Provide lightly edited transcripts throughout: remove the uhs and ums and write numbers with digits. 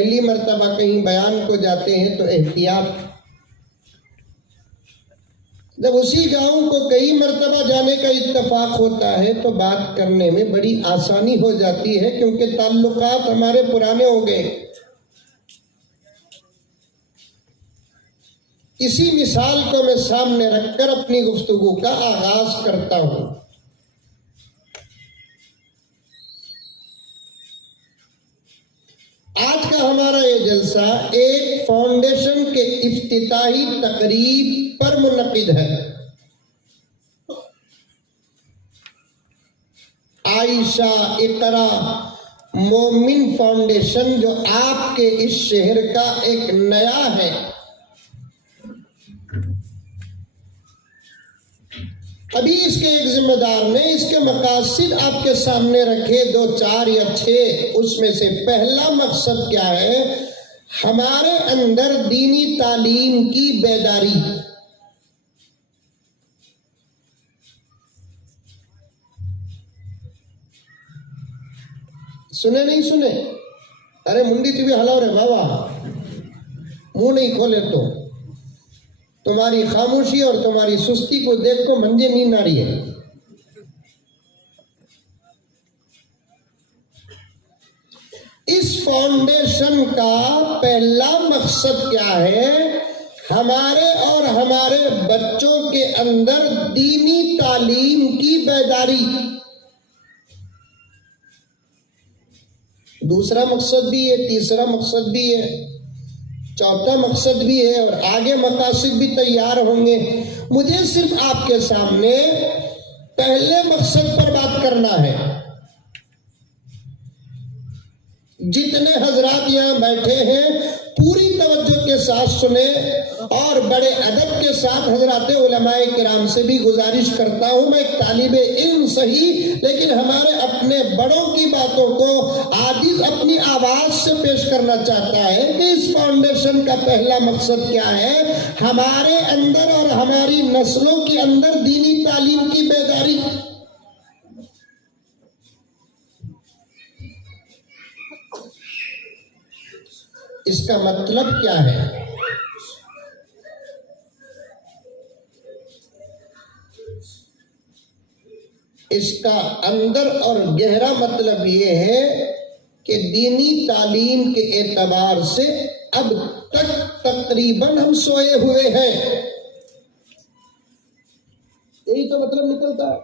पहली मर्तबा कहीं बयान को जाते हैं तो एहतियात, जब उसी गांव को कई मर्तबा जाने का इत्तेफाक होता है तो बात करने में बड़ी आसानी हो जाती है, क्योंकि ताल्लुकात हमारे पुराने हो गए। इसी मिसाल को मैं सामने रखकर अपनी गुफ्तगू का आगाज करता हूं। आज का हमारा ये जलसा एक फाउंडेशन के इफ्तिताही तकरीब पर मुनक़िद है। आयशा इकरा मोमिन फाउंडेशन, जो आपके इस शहर का एक नया है। अभी इसके एक जिम्मेदार ने इसके मकासद आपके सामने रखे, 2, 4 या 6। उसमें से पहला मकसद क्या है? हमारे अंदर दीनी तालीम की बेदारी। सुने नहीं सुने? अरे मुंडी तुम्हें हलाओ रे बाबा, मुंह नहीं खोले तो तुम्हारी खामोशी और तुम्हारी सुस्ती को देख को मंजे नींद आ रही है। इस फाउंडेशन का पहला मकसद क्या है? हमारे और हमारे बच्चों के अंदर दीनी तालीम की बेदारी। दूसरा मकसद भी है, तीसरा मकसद भी है, चौथा मकसद भी है, और आगे मकासद भी तैयार होंगे। मुझे सिर्फ आपके सामने पहले मकसद पर बात करना है। जितने हजरात यहाँ बैठे हैं पूरी तवज्जो के साथ सुने, और बड़े अदब के साथ हजरात उलमाए किराम से भी गुजारिश करता हूँ। मैं एक तालिबे इल्म सही, लेकिन हमारे अपने बड़ों की बातों को आजिज अपनी आवाज से पेश करना चाहता है कि इस फाउंडेशन का पहला मकसद क्या है? हमारे अंदर और हमारी नस्लों के अंदर दीनी तालीम की बेदारी। इसका मतलब क्या है? इसका अंदर और गहरा मतलब ये है कि दीनी तालीम के एतबार से अब तक तकरीबन हम सोए हुए हैं। यही तो मतलब निकलता है।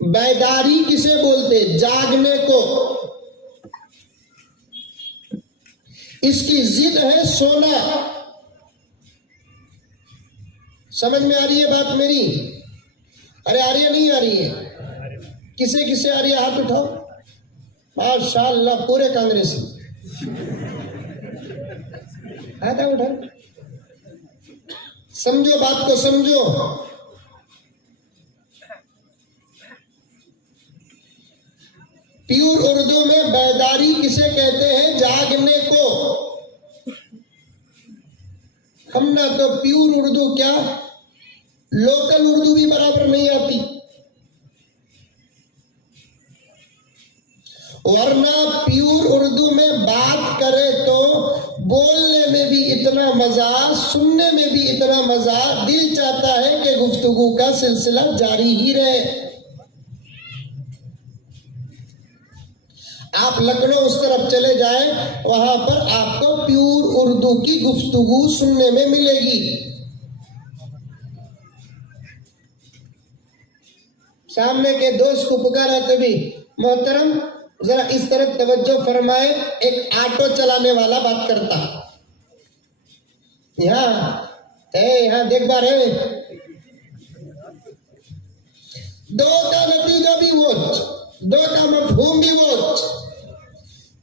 बेदारी किसे बोलते? जागने को। इसकी जिद है सोना। समझ में आ रही है बात मेरी? अरे आ रही है, नहीं आ रही है? किसे किसे आ रही है? हाथ उठाओ। माशाअल्लाह, पूरे कांग्रेसी हाथ उठाओ। समझो बात को, समझो। प्योर उर्दू में बेदारी किसे कहते हैं? जागने को। हम ना तो प्योर उर्दू, क्या लोकल उर्दू भी बराबर नहीं आती, वरना प्योर उर्दू में बात करे तो बोलने में भी इतना मजा, सुनने में भी इतना मजा, दिल चाहता है कि गुफ्तगू का सिलसिला जारी ही रहे। आप लखनऊ उस तरफ चले जाएं, वहां पर आपको प्योर उर्दू की गुफ्तगू सुनने में मिलेगी। सामने के दोस्त को पुकारा तो भी, मोहतरम जरा इस तरफ तवज्जो फरमाए, एक ऑटो चलाने वाला बात करता। यहाँ देख बार है, दो का नतीजा भी वो, दो का मफहूम भी वो।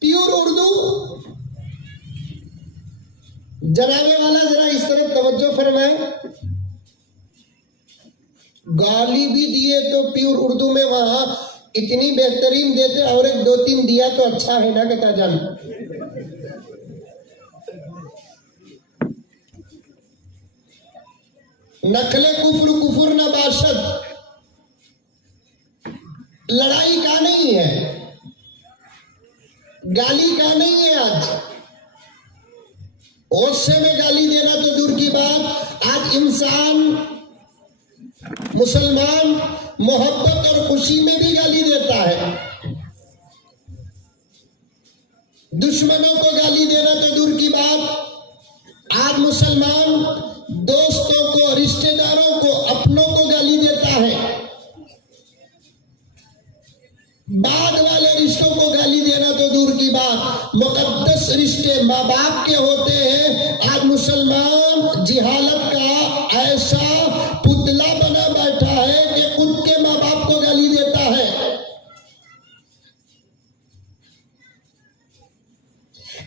प्योर उर्दू जनाबे वाला जरा इस तरफ तवज्जो फरमाए। गाली भी दिए तो प्योर उर्दू में वहां इतनी बेहतरीन देते, और एक 2-3 दिया तो अच्छा है ना कहता जान। नखले कुफर कुफर न बाशद, लड़ाई का नहीं है। गाली का नहीं है आज। गुस्से में गाली देना तो दूर की बात, आज इंसान मुसलमान मोहब्बत और खुशी में भी गाली देता है। दुश्मनों को गाली देना तो दूर की बात, आज मुसलमान दोस्तों को, रिश्तेदारों को, अपनों को गाली देता है। बाद वाले रिश्तों को गाली देना तो दूर की बात, मुकद्दस रिश्ते माँ बाप के होते हैं। आज मुसलमान जिहालत का ऐसा पुतला बना बैठा है कि खुद के माँ बाप को गाली देता है।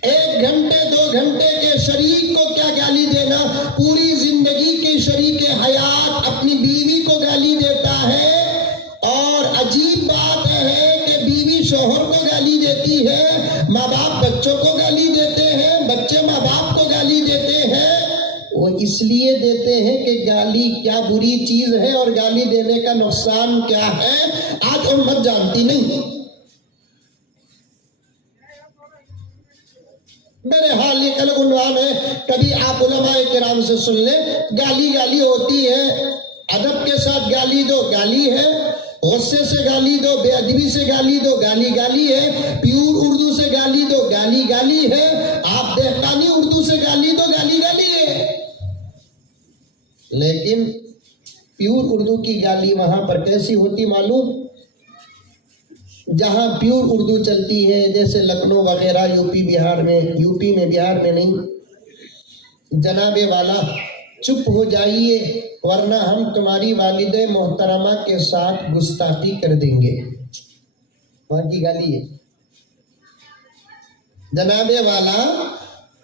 एक घंटे 2 घंटे के शरीक को क्या गाली देना, पूरी जिंदगी के शरीक हयात अपनी बीवी को गाली देता है। और अजीब बात है कि बीवी शोहर को गाली देती है, माँ बाप बच्चों को गाली देते हैं, बच्चे माँ बाप को गाली देते हैं। वो इसलिए देते हैं कि गाली क्या बुरी चीज है और गाली देने का नुकसान क्या है आज उम्मत जानती नहीं। मेरे हाल ये कल उन्वान है, कभी आप उलमाए किराम से सुन ले। गाली गाली होती है, अदब के साथ गाली दो गाली है, गुस्से से गाली दो, बेअदबी से गाली दो गाली गाली है, प्यूर उर्दू से गाली दो गाली गाली है, आप देहकानी उर्दू से गाली दो गाली गाली है। लेकिन प्यूर उर्दू की गाली वहां पर कैसी होती मालूम, जहां प्यूर उर्दू चलती है, जैसे लखनऊ वगैरह, यूपी बिहार में, यूपी में बिहार में नहीं, जनाबे वाला चुप हो जाइए वरना हम तुम्हारी वालिदे मोहतरमा के साथ गुस्ताखी कर देंगे, वहां की गाली है। जनाबे वाला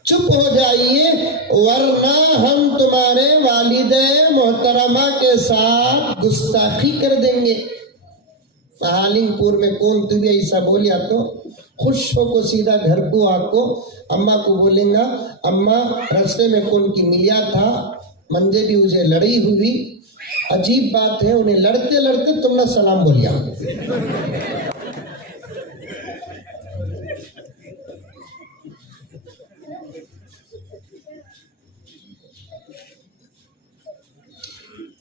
चुप हो जाइए वरना हम तुम्हारे वालिदे मोहतरमा के साथ गुस्ताखी कर देंगे। सहालिंगपुर में कौन तुम्हें ऐसा बोलिया तो खुश हो को सीधा घर को आको अम्मा को बोलेगा, अम्मा रास्ते में कौन की मिलिया था, मंजे भी उसे लड़ी हुई। अजीब बात है, उन्हें लड़ते लड़ते तुमने सलाम बोलिया।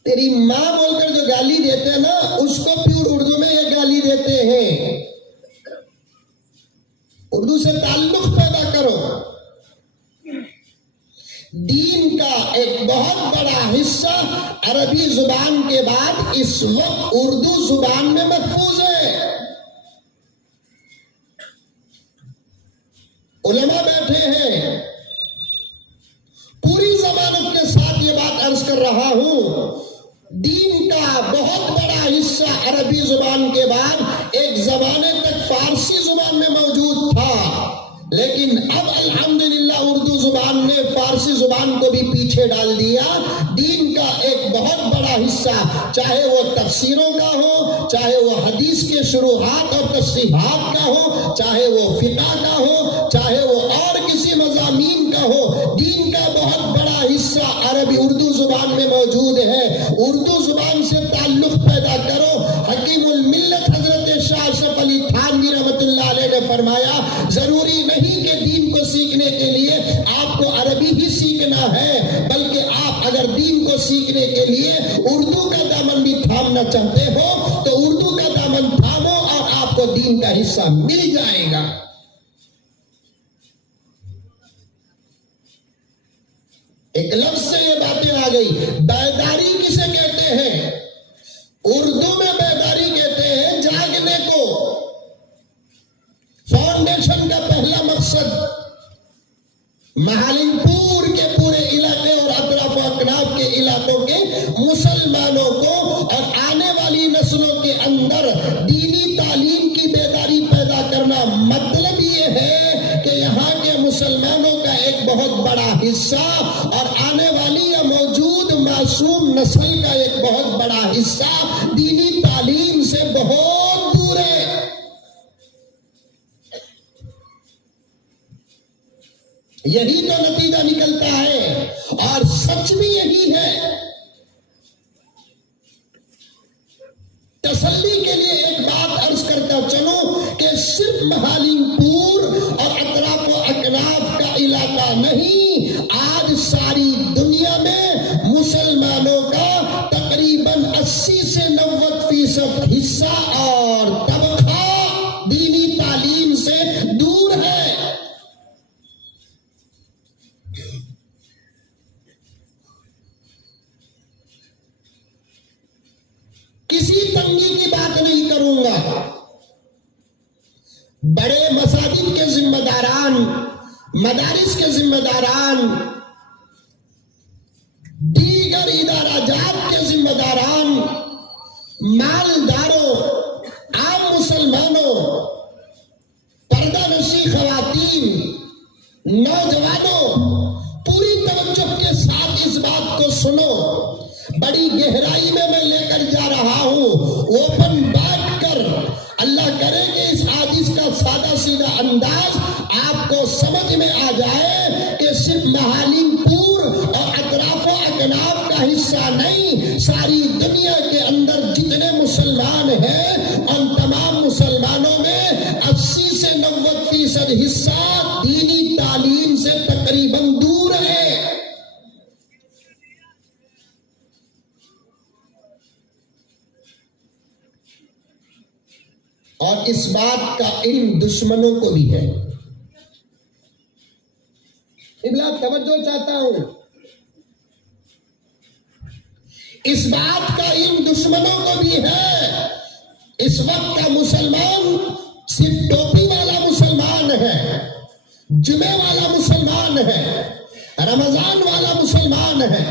तेरी माँ बोलकर जो गाली देते हैं ना, उसको प्यूर उर्दू में ये गाली देते हैं। उर्दू से ताल्लुक पैदा करो। दीन का एक बहुत बड़ा हिस्सा अरबी जुबान के बाद इस वक्त उर्दू जुबान में महफूज है। उलमा बैठे हैं, पूरी जमानत के साथ ये बात अर्ज कर रहा हूं, दीन का बहुत बड़ा हिस्सा अरबी जुबान के बाद एक जमाने तक फारसी जुबान में मौजूद था, लेकिन अब अल्हम्दुलिल्लाह उर्दू जुबान ने फारसी जुबान को भी पीछे डाल दिया। दीन का एक बहुत बड़ा हिस्सा, चाहे वो तफसीरों का हो, चाहे वो हदीस के शुरुआत और तस्रीहात का हो, चाहे वो फिक़ह का हो, चाहे वो और किसी मज़ामीन का हो, दीन का बहुत बड़ा हिस्सा अरबी उर्दू जुबान में मौजूद है। उर्दू जुबान से ताल्लुक पैदा करो। हकीमुल मिल्लत हजरत शाह अशरफ अली थानवी रहमतुल्लाह अलैह ने फरमाया, जरूरी नहीं कि दीन को सीखने के लिए आपको अरबी ही सीखना है, बल्कि आप अगर दीन को सीखने के लिए उर्दू का दामन भी थामना चाहते हो तो उर्दू का दामन थामो और आपको दीन का हिस्सा मिल जाएगा। एक लफ्ज से ये बातें आ गई। बेदारी किसे कहते हैं? उर्दू में बेदारी कहते हैं जागने को। फाउंडेशन का पहला मकसद महालिंगपुर के पूरे इलाके और अतराफ अकनाफ के इलाकों के मुसलमानों को और आने वाली नस्लों के अंदर दीनी तालीम की बेदारी पैदा करना। मतलब ये है कि यहाँ के मुसलमानों का एक बहुत बड़ा हिस्सा और आने वाली या मौजूद मासूम नस्ल का एक बहुत बड़ा हिस्सा दीनी तालीम से बहुत दूर है। यही तो नतीजा निकलता है और सच भी यही है। तसल्ली के लिए एक बात अर्ज करता चलो कि सिर्फ महालिंगपुर से दूर है। किसी तंगी की बात नहीं करूंगा। बड़े मसाजिद के जिम्मेदारान, मदारिस के जिम्मेदारान, दीगर इदारा जात के जिम्मेदारान, मालदारों, आम मुसलमानों, पर्दानशी खवातीन, नौजवानों, पूरी तवज्जो के साथ इस बात को सुनो। बड़ी गहराई में मैं लेकर जा रहा हूं, ओपन बात कर। अल्लाह करे कि इस हादिस का सादा सीधा अंदाज आपको समझ में आ जाए कि सिर्फ महालिमपुर और अतराफो अकनाफ का हिस्सा नहीं, सारी दुनिया के अंदर जितने मुसलमान हैं उन तमाम मुसलमानों में 80 से 90% हिस्सा दीनी तालीम से तकरीबन दूर है। और इस बात का इल्म दुश्मनों को भी है। इब्ला तवज्जो चाहता हूं, इस बात का इल्म दुश्मनों को भी है। इस वक्त का मुसलमान सिर्फ टोपी वाला मुसलमान है, जुमे वाला मुसलमान है, रमजान वाला मुसलमान है,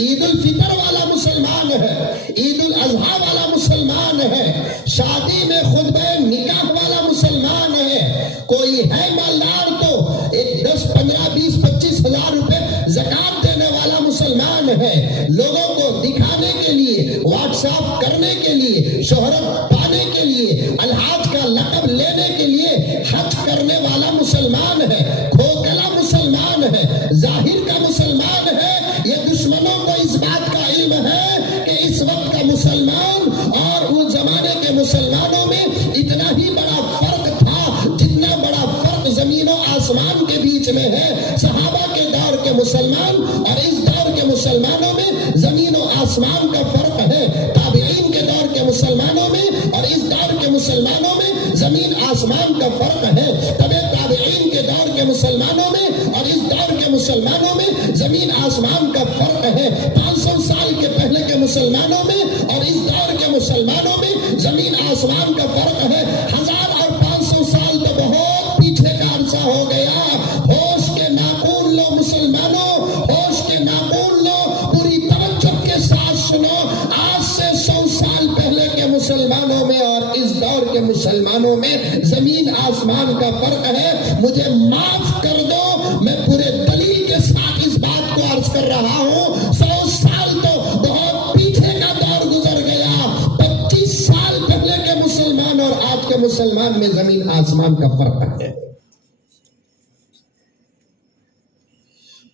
ईद उल फितर वाला मुसलमान है, ईद उल अजहा वाला मुसलमान है, शादी में खुतबे निकाह वाला मुसलमान है। कोई है मालदार तो एक 10, 15, 20, 25 हजार रुपए ज़कात देने वाला मुसलमान है। लोगों को दिखाने के लिए, व्हाट्सएप करने के लिए, शोहरत पाने के लिए, अलहाज का लक़ब लेने के लिए हज करने वाला मुसलमान है। खोखला मुसलमान है, जाहिर का मुसलमान है। ये दुश्मनों को इस बात का इल्म है कि इस वक्त का मुसलमान और उस जमाने के मुसलमानों में इतना ही बड़ा फर्क था जितना बड़ा फर्क जमीनों आसमान के बीच में है। सहाबा के दौर के मुसलमान और इस दौर के मुसलमानों में जमीनों आसमान का फर्क है। ताबईन के दौर के मुसलमानों में और इस दौर के मुसलमानों में जमीन आसमान का फर्क है। तबे ताबईन के दौर के मुसलमानों में और इस दौर के मुसलमानों में जमीन आसमान का फर्क है। 500 साल के पहले के मुसलमानों में और इस दौर के मुसलमानों में जमीन आसमान का फर्क है। 1000 और 500 साल तो बहुत पीछे का अरसा हो गया। होश के नाखून लो मुसलमानों, होश के नाखून लो, पूरी तवज्जो के साथ सुनो। आज से 100 साल पहले के मुसलमानों में और इस दौर के मुसलमानों में जमीन आसमान का फर्क है। मुझे माफ कर दो, मैं पूरे दलील के साथ इस बात को अर्ज कर रहा हूं। 100 साल तो बहुत पीछे का दौर गुजर गया। 25 साल पहले के मुसलमान और आज के मुसलमान में जमीन आसमान का फर्क है।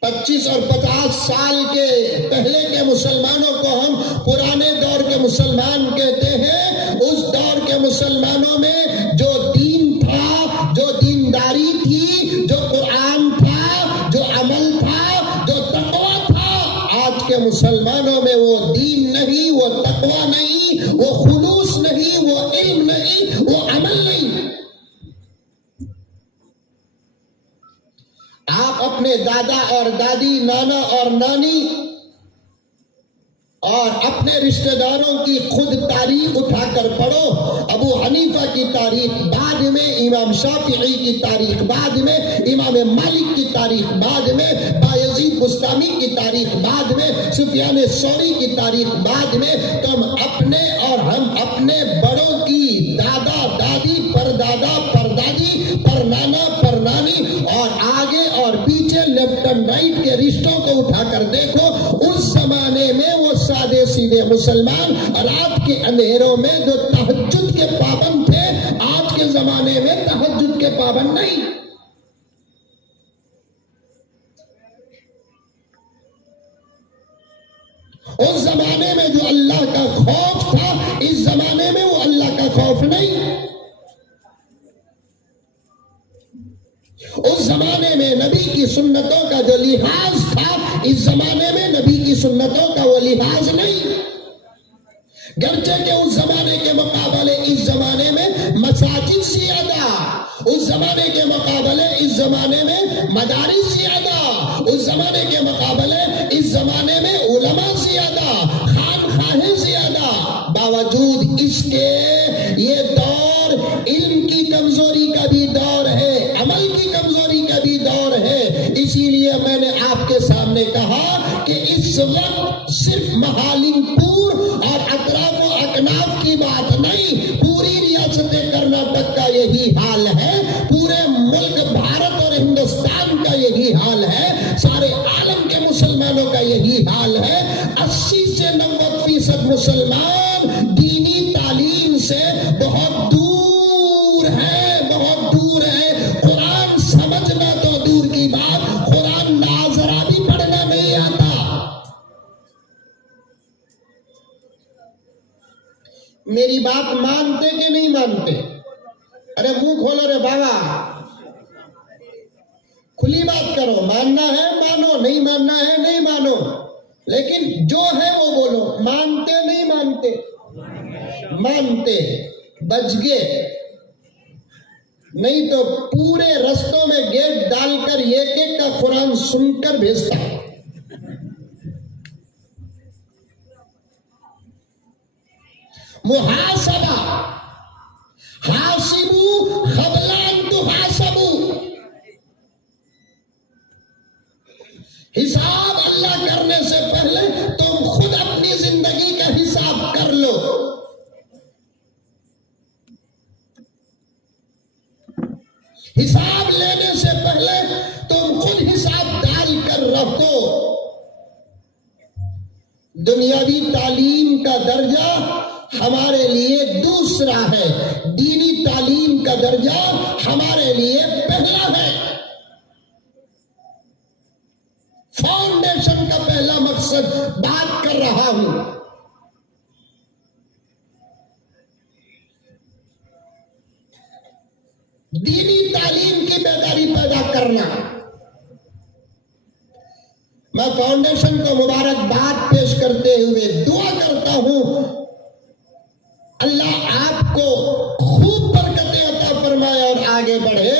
25 और 50 साल के पहले के मुसलमानों को हम पुराने दौर के मुसलमान कहते हैं। उस दौर के मुसलमानों में जो दीन था, जो दीनदारी थी, जो कुरान था, जो अमल था, जो तकवा था, आज के मुसलमानों में वो दीन नहीं, वो तकवा नहीं, वो खुलूस नहीं, वो इल्म नहीं, वो अमल नहीं। आप अपने दादा और दादी, नाना और नानी और अपने रिश्तेदारों की खुद तारीख उठाकर पढ़ो। अबू हनीफा की तारीख, बाद में इमाम शाफिई की तारीख, बाद में इमाम मालिक की तारीख, बाद में बायजीद बुस्तामी की तारीख, बाद में सुफियान सौरी की तारीख, बाद में तुम अपने और हम अपने बड़ों की दादा दादी, परदादा परदादी, परनाना परनानी और आगे और पीछे लेफ्ट एंड राइट के रिश्तों को उठाकर देखो। उस जमाने में वो सादे सीधे मुसलमान रात के अंधेरों में जो तहज्जुद के पाबंद थे, आज के जमाने में तहज्जुद के पाबंद नहीं। उस जमाने में जो अल्लाह का खौफ था, इस जमाने में वो अल्लाह का खौफ नहीं। उस जमाने में नबी की सुन्नतों का जो लिहाज था, इस जमाने में नबी की सुन्नतों का वो लिहाज नहीं। गर्चे के उस जमाने के मुकाबले इस जमाने में मसाजिद ज्यादा, उस जमाने के मुकाबले इस जमाने में मदारिस ज्यादा, उस जमाने के मुकाबले इस जमाने में उलमा ज्यादा, खानखाहें ज्यादा। बावजूद इसके ये दौर इल्म की कमजोरी का भी दौर है, अमल की कमजोरी का भी दौर है। इसीलिए मैंने आपके सामने कहा कि इस वक्त सिर्फ महालिंगपुर और अतराफ व अकनाफ की बात नहीं, पूरी रियासत कर्नाटक का यही हाल है, पूरे मुल्क भारत और हिंदुस्तान का यही हाल है, सारे आलम के मुसलमानों का यही हाल है। 80 से 90% मुसलमान दीनी तालीम से बहुत दूर है, बहुत दूर है। कुरान समझना तो दूर की बात, कुरान नाजरा भी पढ़ना नहीं आता। मेरी बात मानते कि नहीं मानते? अरे मुंह खोलो रे बाबा, खुली बात करो। मानना है मानो, नहीं मानना है नहीं मानो, लेकिन जो है वो बोलो। मानते नहीं मानते? मानते, बच गए। नहीं तो पूरे रस्तों में गेट डालकर एक एक का कुरान सुनकर भेजता। मुहासबा, हासिबू क़ब्ल तुहासबू। हिसाब अल्लाह करने से पहले तुम खुद अपनी जिंदगी का हिसाब कर लो। हिसाब लेने से पहले तुम खुद हिसाब डाल कर रखो। दुनियावी तालीम का दर्जा हमारे लिए दूसरा है, दीनी तालीम का दर्जा हमारे लिए पहला है। फाउंडेशन का पहला मकसद बात कर रहा हूं। दीनी तालीम की बेदारी पैदा करना। मैं फाउंडेशन को मुबारकबाद पेश करते हुए दुआ करता हूं, अल्लाह आपको खूब बरकतें अता फरमाए और आगे बढ़े।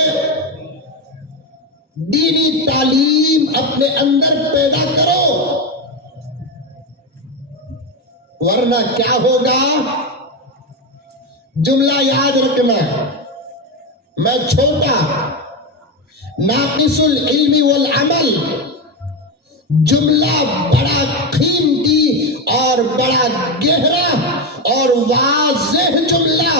दीनी तालीम अपने अंदर पैदा करो, वरना क्या होगा? जुमला याद रखना, मैं छोटा, नाकिसुल इल्मी वल अमल। जुमला बड़ा कीमती और बड़ा गहरा और वाज़ेह जुमला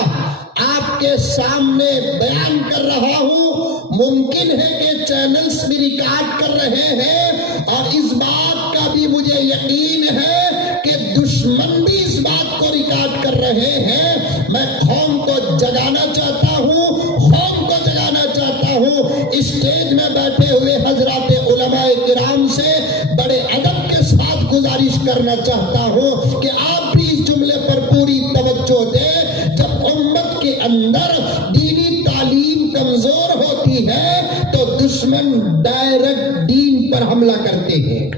आपके सामने बयान कर रहा हूं। मुमकिन है कि चैनल्स भी रिकॉर्ड कर रहे हैं और इस बात का भी मुझे यकीन है कि दुश्मन भी इस बात को रिकॉर्ड कर रहे हैं। मैं कौम को जगाना चाहता हूं, कौम को जगाना चाहता हूं। स्टेज में बैठे हुए हजरात उलमाए किराम से बड़े अदब के साथ गुजारिश करना चाहता हूं कि आप भी इस जुमले पर पूरी तवज्जो दें। जब उम्मत के अंदर दीनी तालीम कमजोर होती है तो दुश्मन डायरेक्ट दीन पर हमला करते हैं।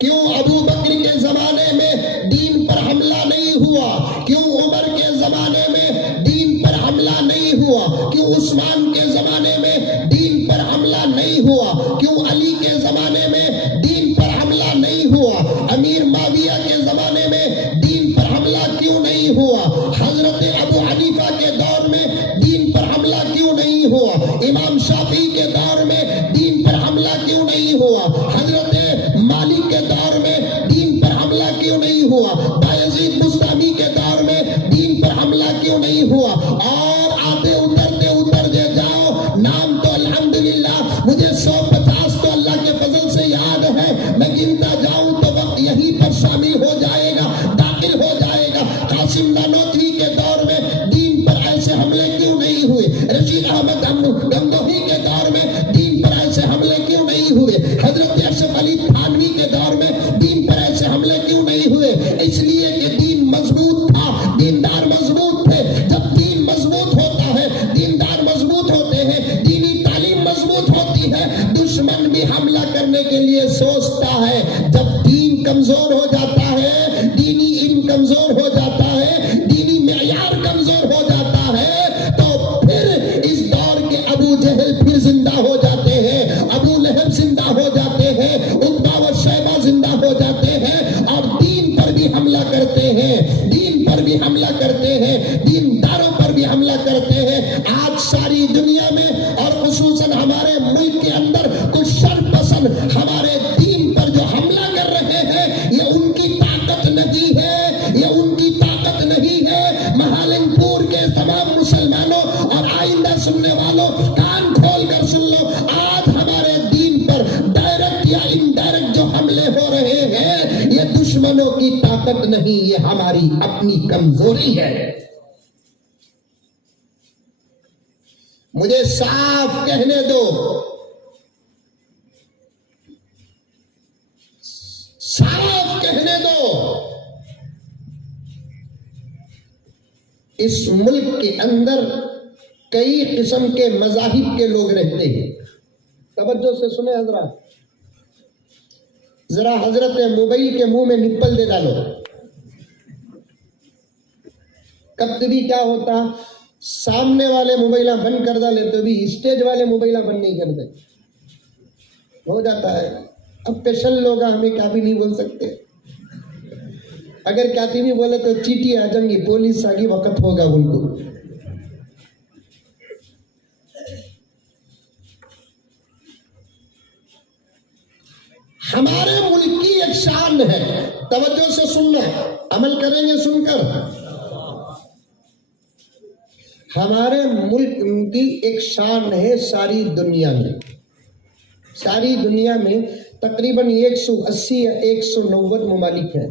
क्यों अबू बकर के जमाने में दीन पर हमला नहीं हुआ? क्यों उमर के जमाने में दीन पर हमला नहीं हुआ? क्यों उस्मान के जमाने में दीन पर हमला नहीं हुआ? क्यों अली के जमाने में दीन पर हमला नहीं हुआ? अमीर माविया के जमाने में दीन पर हमला क्यों नहीं हुआ? हजरत अबू हनीफा के दौर में दीन पर हमला क्यों नहीं हुआ? इमाम शाफी के दौर में दीन पर हमला क्यों नहीं हुआ? हजरत मालिक के दौर में दीन पर हमला क्यों नहीं हुआ? बायजीद बुस्तामी के दौर में दीन पर हमला क्यों नहीं हुआ? और आते उतरते जाओ, नाम तो अल्हम्दुलिल्लाह मुझे 150 तो अल्लाह के फजल से याद है। मैं गिनता जाऊं तो वक्त यहीं पर शामिल हो जाएगा, दाखिल हो जाएगा। कासिम नानोतवी के दौर में दीन पर ऐसे हमले क्यों नहीं हुए? रशीद अहमद गंगोही के दौर में दीन पर ऐसे हमले क्यों नहीं हुए? हजरत अशरफ अली थानवी के दौर में दीन पर ऐसे हमले क्यों नहीं हुए? इसलिए कि दीन मजबूत था, दीनदार मजबूत थे। जब दीन मजबूत हो हैं, दीनदारों पर भी हमला करते हैं। आज सारी दुनिया में और खुसूसन हमारे मुल्क के अंदर कुछ शरपसंद हमारे दीन पर जो हमला कर रहे हैं, ये उनकी ताकत नहीं है, ये उनकी ताकत नहीं है। महालिंगपुर के तमाम मुसलमानों और आइंदा सुनने वालों, कान खोल कर सुन लो, आज हमारे दीन पर डायरेक्ट या इनडायरेक्ट जो हमले हो रहे हैं, ये दुश्मनों की ताकत नहीं, ये हमारी अपनी कमजोरी है। मुझे साफ कहने दो, साफ कहने दो, इस मुल्क के अंदर कई किस्म के मजाहिब के लोग रहते हैं। तवज्जो से सुने हजरत, जरा हजरत मोबाइल के मुंह में निप्पल दे डालो। कभी क्या होता, सामने वाले मोबाइल बंद कर डाले तो भी स्टेज वाले मोबाइल बंद नहीं करते, हो जाता है। अब स्पेशल लोग हमें क्या भी नहीं बोल सकते, अगर क्या भी बोले तो चीटी आ जाएंगी, पुलिस आगे वक्त होगा उनको। हमारे मुल्क की एक शान है, तवज्जो से सुनना, अमल करेंगे सुनकर। हमारे मुल्क की एक शान है सारी दुनिया में। सारी दुनिया में तकरीबन 180 या 190 ममालिक है।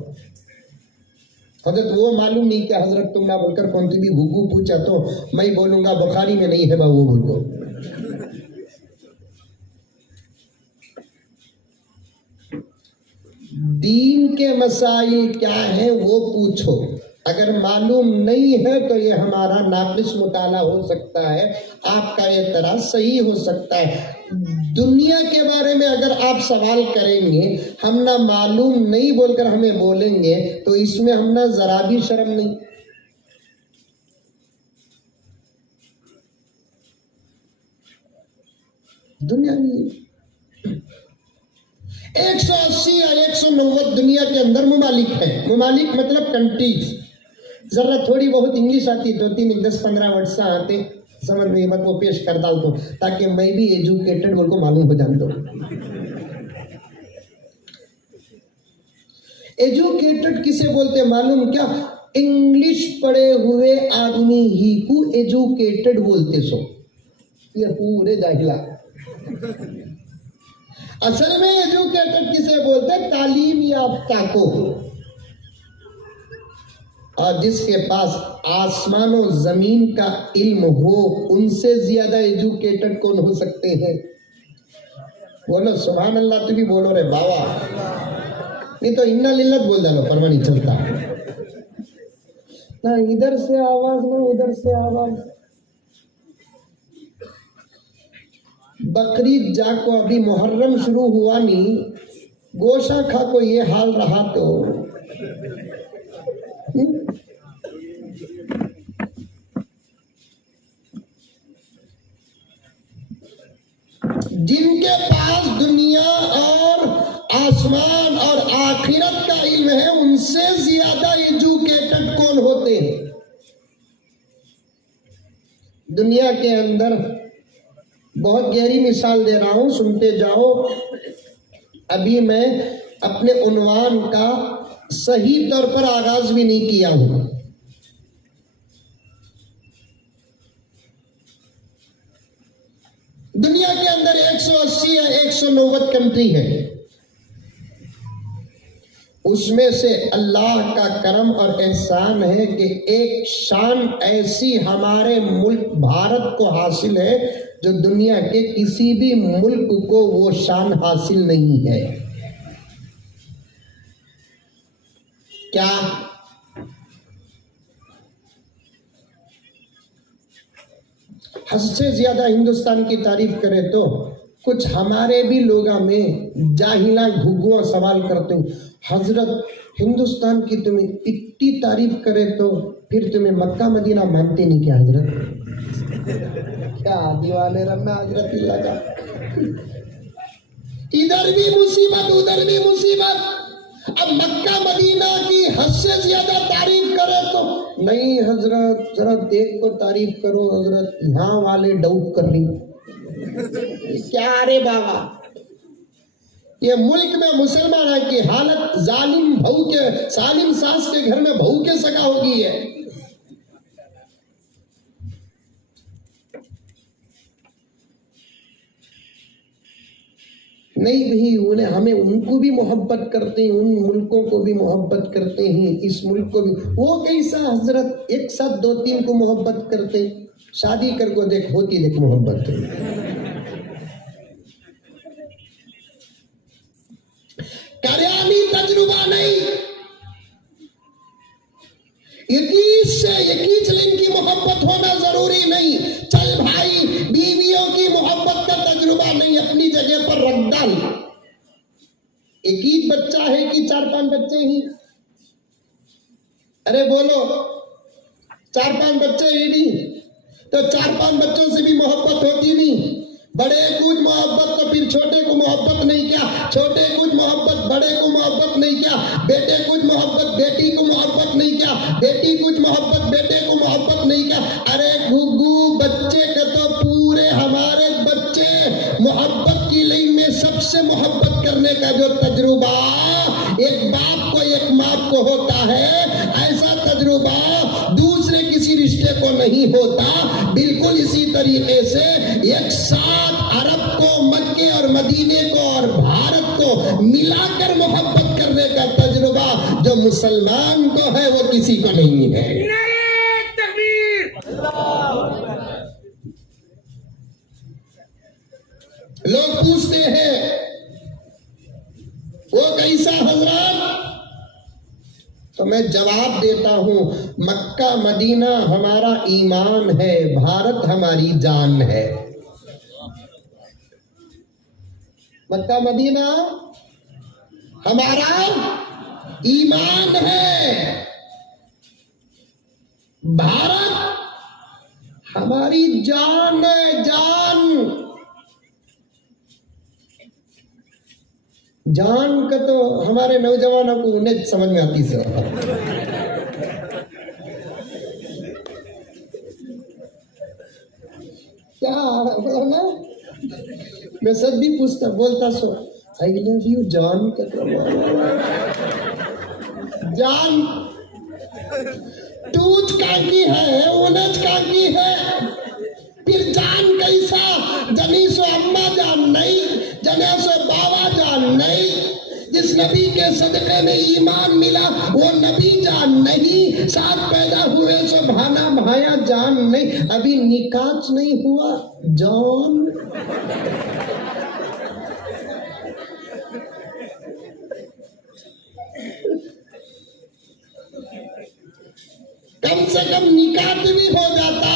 हजरत वो मालूम नहीं कि हजरत तुम ना बोलकर कौन सी भी घुघू पूछा तो मैं बोलूंगा बुखारी में नहीं है बाबू बोलो। दीन के मसाइल क्या है वो पूछो, अगर मालूम नहीं है तो ये हमारा नाक़िस मुताला हो सकता है, आपका एतराज सही हो सकता है। दुनिया के बारे में अगर आप सवाल करेंगे, हम ना मालूम नहीं बोलकर हमें बोलेंगे, तो इसमें हम ना जरा भी शर्म नहीं। दुनिया में 180 या 190 दुनिया के अंदर ममालिक है। ममालिक मतलब कंट्रीज। जरा थोड़ी बहुत इंग्लिश आती, 2-3 10-15 वर्ड सा आते, समझ में मत वो पेश कर डाल दो, ताकि मैं भी एजुकेटेड बोल को मालूम हो जान दो। एजुकेटेड किसे बोलते मालूम क्या? इंग्लिश पढ़े हुए आदमी ही को एजुकेटेड बोलते। सो ये पूरे जाहिला। असल में एजुकेटेड किसे बोलते? तालीम याफ्ता को। और जिसके पास आसमान और जमीन का इल्म हो, उनसे ज्यादा एजुकेटेड कौन हो सकते हैं? बोलो सुभान अल्लाह। तो भी बोलो रे बाबा, नहीं तो इन्ना लिल्लत बोल डालो, परवा नहीं चलता ना। इधर से आवाज ना उधर से आवाज। बकरीद जाको अभी मुहर्रम शुरू हुआ नहीं, गोशा खा को ये हाल रहा तो जिनके पास दुनिया और आसमान और आखिरत का इल्म है, उनसे ज्यादा एजुकेटेड कौन होते हैं? दुनिया के अंदर बहुत गहरी मिसाल दे रहा हूं, सुनते जाओ। अभी मैं अपने उन्वान का सही तौर पर आगाज भी नहीं किया हूं। दुनिया के अंदर 180 या 190 कंट्री है। उसमें से अल्लाह का करम और एहसान है कि एक शान ऐसी हमारे मुल्क भारत को हासिल है जो दुनिया के किसी भी मुल्क को वो शान हासिल नहीं है। क्या? हद से ज्यादा हिंदुस्तान की तारीफ करे तो कुछ हमारे भी लोग में जाहिला घुघुआ सवाल करते हैं, हजरत हिंदुस्तान की तुम्हें इतनी तारीफ करे तो फिर तुम्हें मक्का मदीना मानते नहीं क्या हजरत? क्या दीवाने रमना हजरत लगा। इधर भी मुसीबत उधर भी मुसीबत। अब मक्का मदीना की हद से ज्यादा तारीफ करे तो नहीं हजरत, जरा देख को तारीफ करो हजरत, यहाँ वाले डाउट कर रही क्या रे बाबा, ये मुल्क में मुसलमान की हालत जालिम बहू के, सालिम सास के घर में बहू के सगा होगी है। नहीं भाई, उन्हें हमें उनको भी मोहब्बत करते हैं, उन मुल्कों को भी मोहब्बत करते हैं, इस मुल्क को भी। वो कैसा हजरत एक साथ दो तीन को मोहब्बत करते, शादी कर को देख होती देख मोहब्बत। कार्यानी तजुर्बा नहीं, इक्कीस से इक्कीस लिंग की मोहब्बत होना जरूरी नहीं। चल भाई, बीवियों की मोहब्बत का तजुर्बा नहीं, अपनी जगह पर रख डाल। एक ही बच्चा है कि 4-5 बच्चे ही? अरे बोलो, 4-5 बच्चे ही नहीं तो 4-5 बच्चों से भी मोहब्बत होती नहीं। बड़े कुछ मोहब्बत तो फिर छोटे को मोहब्बत नहीं क्या, छोटे कुछ मोहब्बत बड़े को मोहब्बत नहीं क्या, बेटे कुछ मोहब्बत बेटी को मोहब्बत नहीं क्या, बेटी कुछ मोहब्बत बेटे को मोहब्बत नहीं क्या। अरे गुग्गू, बच्चे के तो पूरे हमारे बच्चे मोहब्बत की लाइन में सबसे मोहब्बत करने का जो तजुर्बा एक बाप को एक माँ को होता है, ऐसा तजुर्बा दूसरे किसी रिश्ते को नहीं होता। बिल्कुल इसी तरीके से एक साथ अरब को, मक्के और मदीने को और भारत को मिलाकर मोहब्बत करने का तजुर्बा जो मुसलमान को है वो किसी को नहीं है। लोग पूछते हैं वो कैसा हजरत, तो मैं जवाब देता हूं, मक्का मदीना हमारा ईमान है, भारत हमारी जान है। मक्का मदीना हमारा ईमान है, भारत हमारी जान है। जान का तो हमारे नौजवानों को उन्हें समझ में आती से क्या बोला, मैं सब भी पूछता बोलता सो आई लव यू जान का जान टूथ काकी है, उनज काकी है, फिर जान कैसा, जनी सो अम्मा जान नहीं, जना सो बाबा जान नहीं। जिस नबी के सदक़े में ईमान मिला वो नबी जान नहीं, साथ पैदा हुए सो भाना भाया जान नहीं, अभी निकाच नहीं हुआ जान। कम से कम निकात भी हो जाता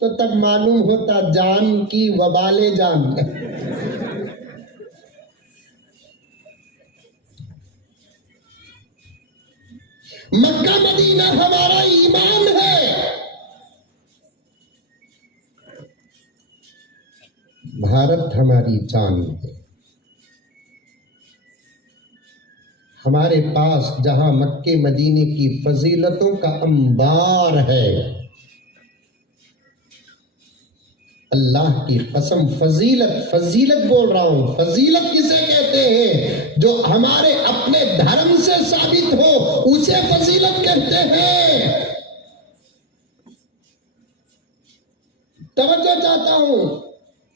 तो तब मालूम होता जान की वबाले जान। मक्का मदीना हमारा ईमान है, भारत हमारी जान है। हमारे पास जहां मक्के मदीने की फजीलतों का अंबार है, अल्लाह की कसम, फजीलत बोल रहा हूं। फजीलत किसे कहते हैं? जो हमारे अपने धर्म से साबित हो उसे फजीलत कहते हैं। तवज्जो चाहता हूं,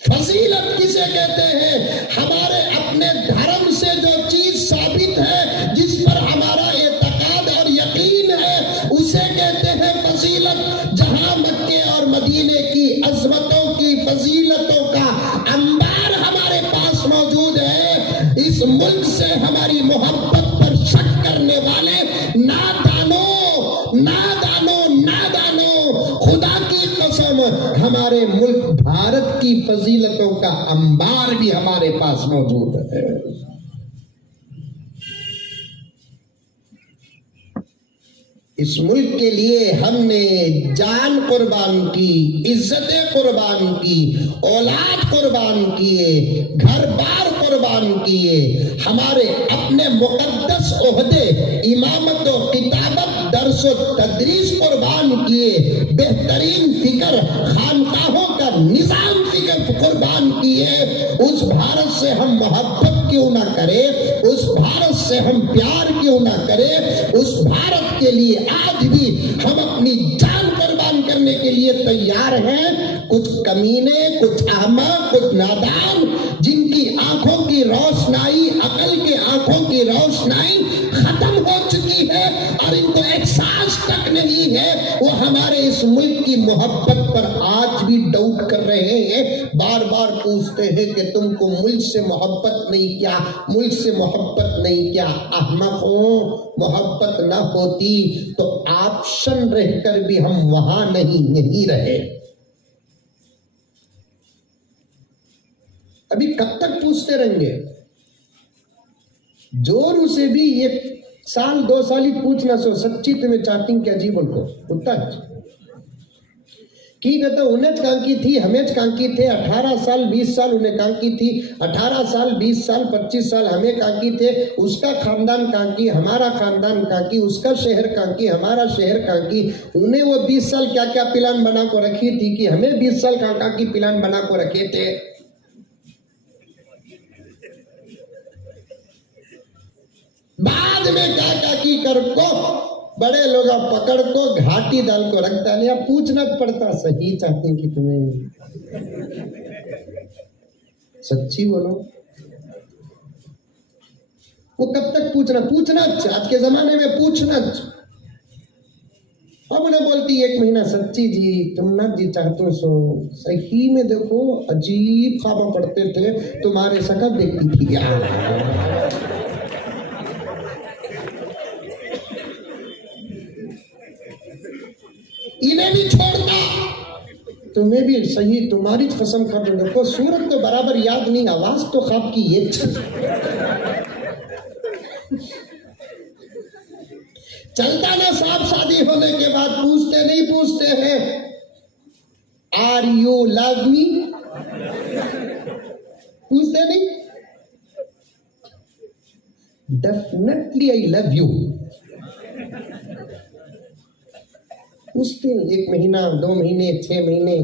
फजीलत किसे कहते हैं? हमारे अपने धर्म से जो चीज साबित है, जिस पर हमारा एतकाद और यकीन है, उसे कहते हैं फजीलत। जहां मक्के और मदीने की अजमतों की फजीलतों का अंबार हमारे पास मौजूद है, इस मुल्क से हमारी मोहब्बत पर शक करने वाले नादानो, खुदा की कसम, हमारे मुल्क भारत की फजीलतों का अंबार भी हमारे पास मौजूद है। इस मुल्क के लिए हमने जान कुर्बान की, इज्जतें कुर्बान की, औलाद कुर्बान किए, घर बार कुर्बान कुर्बान किए, हमारे अपने मुकद्दस ओहदे इमामत व किताबत दर्स व तदरीस कुर्बान किए, बेहतरीन फिक्र खानकाहों का निजाम फिक्र कुर्बान किए। उस भारत से हम मोहब्बत क्यों ना करें, उस भारत से हम प्यार क्यों ना करें। उस भारत के लिए आज भी हम अपनी जान कुर्बान करने के लिए तैयार हैं। कुछ कमीने, कुछ अहमक, कुछ नादान, जिनकी आंखों की रोशनाई, अकल के आंखों की रोशनाई खत्म हो चुकी है और इनको एहसास तक नहीं है, वो हमारे इस मुल्क की मोहब्बत पर आज भी डाउट कर रहे हैं। बार बार पूछते हैं कि तुमको मुल्क से मोहब्बत नहीं क्या, मुल्क से मोहब्बत नहीं क्या। अहमक हो, मोहब्बत ना होती तो ऑप्शन रहकर भी हम वहां नहीं रहे। अभी कब तक पूछते रहेंगे? जोर से भी एक साल 2 साल ही पूछना सो सच्ची तुम्हें चाहती क्या जी बोल को उतना की कहता उन्हें कांकी थी, हमें कांकी थे। 18 साल 20 साल उन्हें कांकी थी, 18 साल 20 साल 25 साल हमें कांकी थे। उसका खानदान कांकी, हमारा खानदान कांकी, उसका शहर कांकी, हमारा शहर कांकी। उन्हें वो 20 साल क्या क्या प्लान बना को रखी थी कि हमें 20 साल कांका की प्लान बना को रखे थे। बाद में काका की कर को बड़े लोग पकड़ को घाटी डाल को रखता लिया। पूछना पड़ता सही चाहते कि तुम्हें सच्ची बोलो। वो कब तक पूछना आज के जमाने में पूछना। अब उन्हें बोलती 1 महीना सच्ची जी तुम ना जी चाहते सो सही में देखो अजीब ख्वाब पड़ते थे, तुम्हारे शकल देखती थी यार। इन्हें भी छोड़ता, तुम्हें भी सही तुम्हारी कसम खा दो। देखो सूरत तो बराबर याद नहीं, आवाज तो ख्वाब की ये चलता ना। साहब शादी होने के बाद पूछते हैं आर यू लव मी, पूछते नहीं। डेफिनेटली आई लव यू पूछते 1 महीना 2 महीने 6 महीने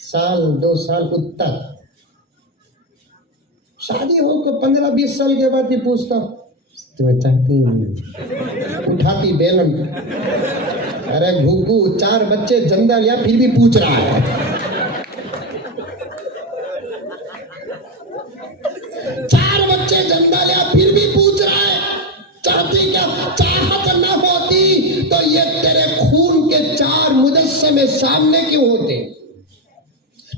साल 2 साल उत्तर। शादी हो तो 15-20 साल के बाद ही पूछता तुम्हें चाहती उठाती बेलन। अरे घुग्गू 4 बच्चे जंदा लिया फिर भी पूछ रहा है। 4 बच्चे जंदा लिया फिर भी पूछ रहा है चाहती क्या। चाहत न होती तो ये तेरे खून के 4 मुजस्समे सामने क्यों होते।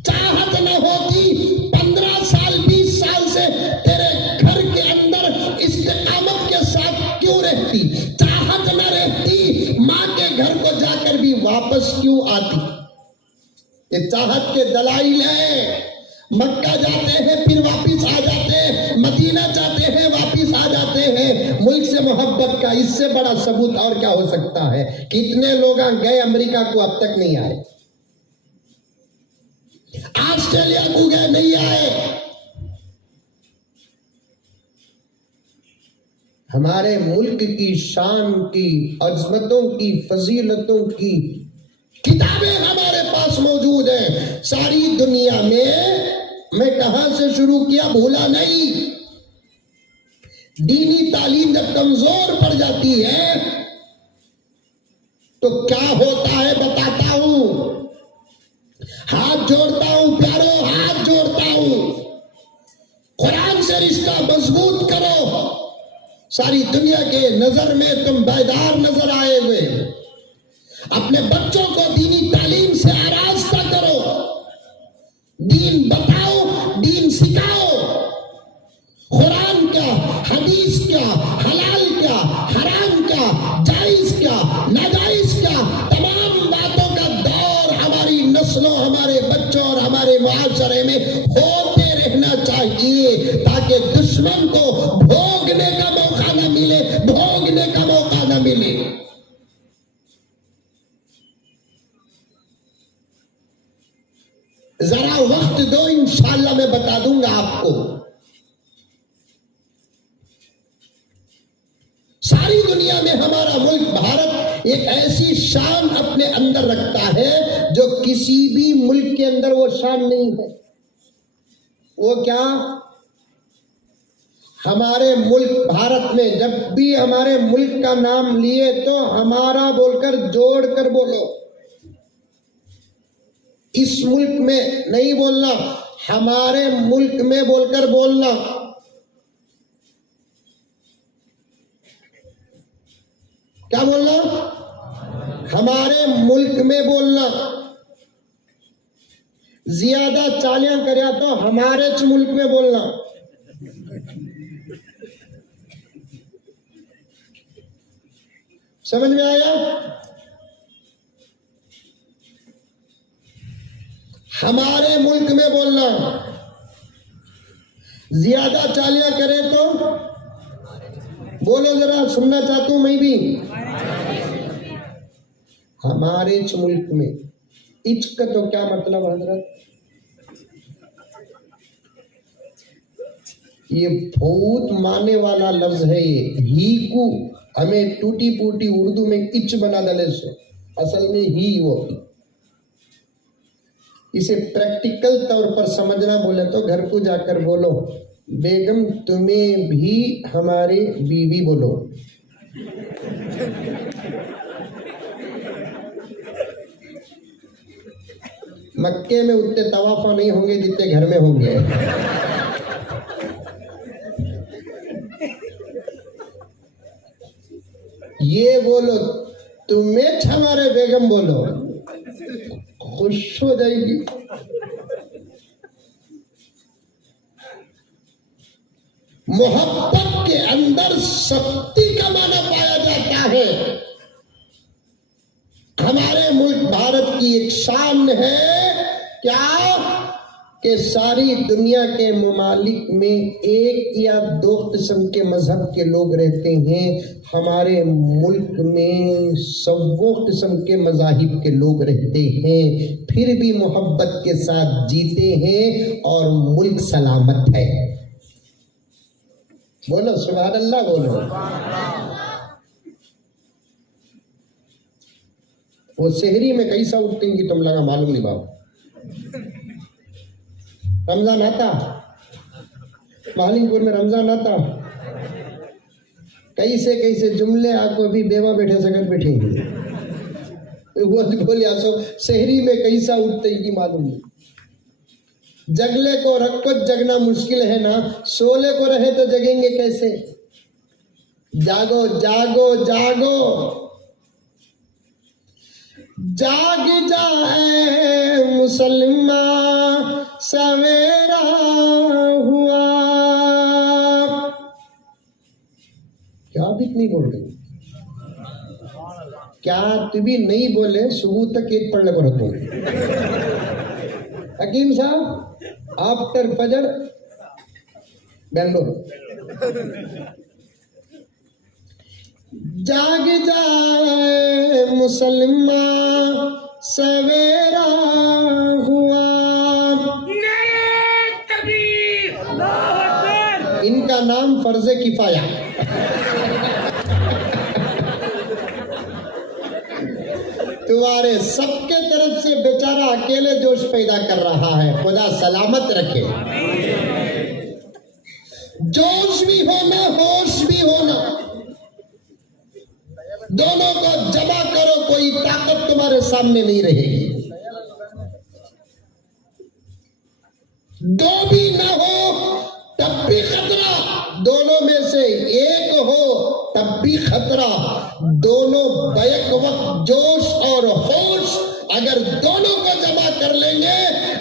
चाहत न होती 15 साल 20 साल से तेरे घर के अंदर इस्तेकामत के साथ क्यों रहती। चाहत न रहती माँ के घर को जाकर भी वापस क्यों आती। ये चाहत के दलाइल है। मक्का जाते हैं फिर वापिस आ जाते हैं, मदीना जाते हैं वापिस आ जाते हैं। मुल्क से मोहब्बत का इससे बड़ा सबूत और क्या हो सकता है। कितने लोग गए अमेरिका को अब तक नहीं आए, ऑस्ट्रेलिया को गए नहीं आए। हमारे मुल्क की शान की, अजमतों की, फजीलतों की किताबें हमारे पास मौजूद हैं सारी दुनिया में। मैं कहां से शुरू किया भूला नहीं। दीनी तालीम जब कमजोर पड़ जाती है तो क्या होता है बताता हूं। हाथ जोड़ता हूं प्यारो, हाथ जोड़ता हूं। कुरान से रिश्ता मजबूत करो। सारी दुनिया के नजर में तुम बेदार नजर आए हुए। अपने बच्चों को दीनी तालीम से आरास्ता करो। दीन बताओ, दीन सिखाओ। कुरान क्या, हदीस क्या, हलाल क्या, हराम क्या, जायज क्या, नाजायज क्या, तमाम बातों का दौर हमारी नस्लों, हमारे बच्चों और हमारे मुआशरे में होते रहना चाहिए ताकि दुश्मन को भोगने का मौका न मिले, भोगने का मौका न मिले। जरा वक्त दो, इंशाअल्लाह मैं बता दूंगा आपको। एक ऐसी शान अपने अंदर रखता है जो किसी भी मुल्क के अंदर वो शान नहीं है। वो क्या? हमारे मुल्क भारत में जब भी हमारे मुल्क का नाम लिए तो हमारा बोलकर जोड़कर बोलो। इस मुल्क में नहीं बोलना, हमारे मुल्क में बोलकर बोलना। क्या बोलना? हमारे मुल्क में बोलना। ज्यादा चालियां करया तो हमारे मुल्क में बोलना। समझ में आया? हमारे मुल्क में बोलना। ज्यादा चालियां करें तो बोलो, जरा सुनना चाहता हूं मैं भी। हमारे मुल्क में। इच्क तो क्या मतलब हजरत? ये बहुत माने वाला लफ्ज है। ये ही को हमें टूटी फूटी उर्दू में इच बना डाले सो, असल में ही वो। इसे प्रैक्टिकल तौर पर समझना बोले तो घर को जाकर बोलो, बेगम तुम्हें भी हमारे बीवी बोलो। मक्के में उतने तवाफा नहीं होंगे जितने घर में होंगे। ये बोलो, तुम्हें हमारे बेगम बोलो, खुश हो जाएगी। मोहब्बत के अंदर शक्ति का माना पाया जाता है। हमारे मुल्क भारत की एक शान है क्या कि सारी दुनिया के ममालिक में एक या दो किस्म के मजहब के लोग रहते हैं। हमारे मुल्क में सौ किस्म के मजाहिब के लोग रहते हैं, फिर भी मोहब्बत के साथ जीते हैं और मुल्क सलामत है। बोलो सुभान अल्लाह, बोलो। वो शहरी में कैसा उठते हैं कि तुम लगा मालूम नहीं बाबू। रमजान आता, मालिकपुर में रमजान आता, कैसे कैसे जुमले आपको भी बेवा बैठे सकत बैठे वो बोलिया सो शहरी में कैसा उठते हैं कि मालूम नहीं। जगले को रखो जगना मुश्किल है ना, सोले को रहे तो जगेंगे कैसे? जागो जागो जागो, जाग जाए मुसलमान सवेरा हुआ। क्या भी नहीं बोल रही? क्या तू भी नहीं बोले? सुबह तक एक पढ़ने को रखो। हकीम साहब आफ्टर फजर बेंगलोर। जाग जाए मुसलमान सवेरा हुआ। इनका नाम फर्ज किफाया। तुम्हारे सबके तरफ से बेचारा अकेले जोश पैदा कर रहा है। खुदा सलामत रखे। जोश भी होना, होश भी होना, दोनों को जमा करो, कोई ताकत तुम्हारे सामने नहीं रहेगी। दो भी ना हो तब भी खतरा, दोनों में से एक हो तब भी खतरा। दोनों बैक वक्त जोश और होश अगर दोनों को जमा कर लेंगे,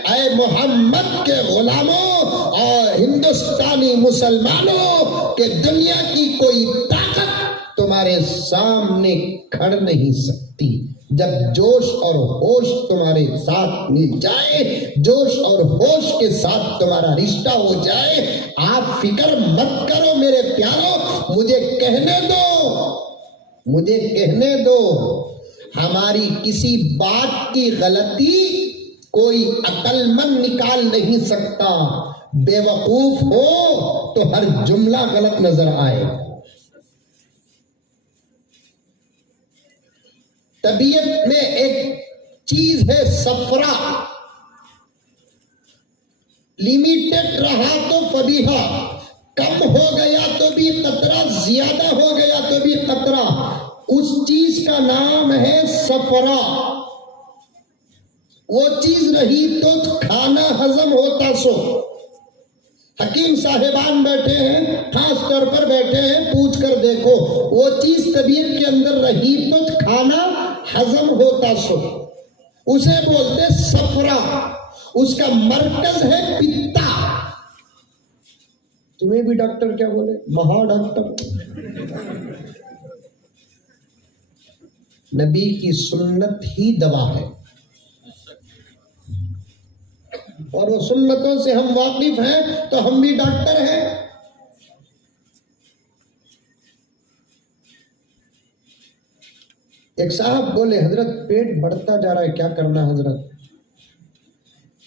ऐ मोहम्मद के गुलामों और हिंदुस्तानी मुसलमानों के दुनिया की कोई ताकत तुम्हारे सामने खड़ नहीं सकती। जब जोश और होश तुम्हारे साथ मिल जाए, जोश और होश के साथ तुम्हारा रिश्ता हो जाए, आप फिक्र मत करो मेरे प्यारो। मुझे कहने दो, मुझे कहने दो, हमारी किसी बात की गलती कोई अक्लमंद निकाल नहीं सकता। बेवकूफ हो तो हर जुमला गलत नजर आए। तबीयत में एक चीज है सफरा, लिमिटेड रहा तो फबीहा, कम हो गया तो भी कतरा, ज्यादा हो गया तो भी कतरा, उस चीज का नाम है सफरा। वो चीज रही तो खाना हजम होता सो। हकीम साहिबान बैठे हैं, खास तौर पर बैठे हैं, पूछ कर देखो, वो चीज तबीयत के अंदर रही तो खाना हजम होता सो, उसे बोलते सफरा। उसका मरकज है पित्ता। तुम्हें भी डॉक्टर क्या बोले, महा डॉक्टर। नबी की सुन्नत ही दवा है और वो सुन्नतों से हम वाकिफ हैं तो हम भी डॉक्टर हैं। एक साहब बोले, हजरत पेट बढ़ता जा रहा है, क्या करना हजरत?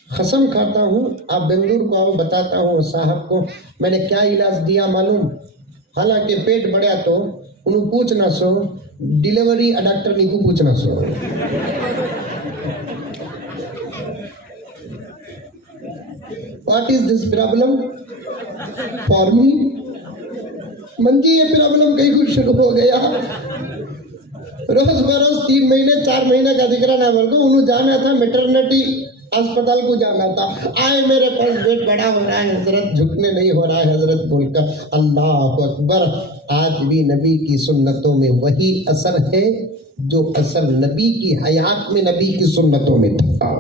कसम खाता हूं, आप बेंगलुरु को आओ, बताता हूं साहब को मैंने क्या इलाज दिया मालूम। हालांकि पेट बढ़ा तो उन्हें पूछना सो, डिलीवरी डॉक्टर नहीं को पूछना सो। What is this problem for me? मंजी ये प्रॉब्लम कहीं कुछ शुरू हो गया। रोज बरोज 3 महीने 4 महीने का दिख रहा ना, बोल दो उन्हें जाना था मैटरनिटी अस्पताल को जाना था। आए मेरे पास पेट बड़ा हो रहा है हजरत, झुकने नहीं हो रहा है हजरत, बोलकर अल्लाह अकबर। आज भी नबी की सुन्नतों में वही असर है जो असर नबी की हयात में, नबी की सुन्नतों में था।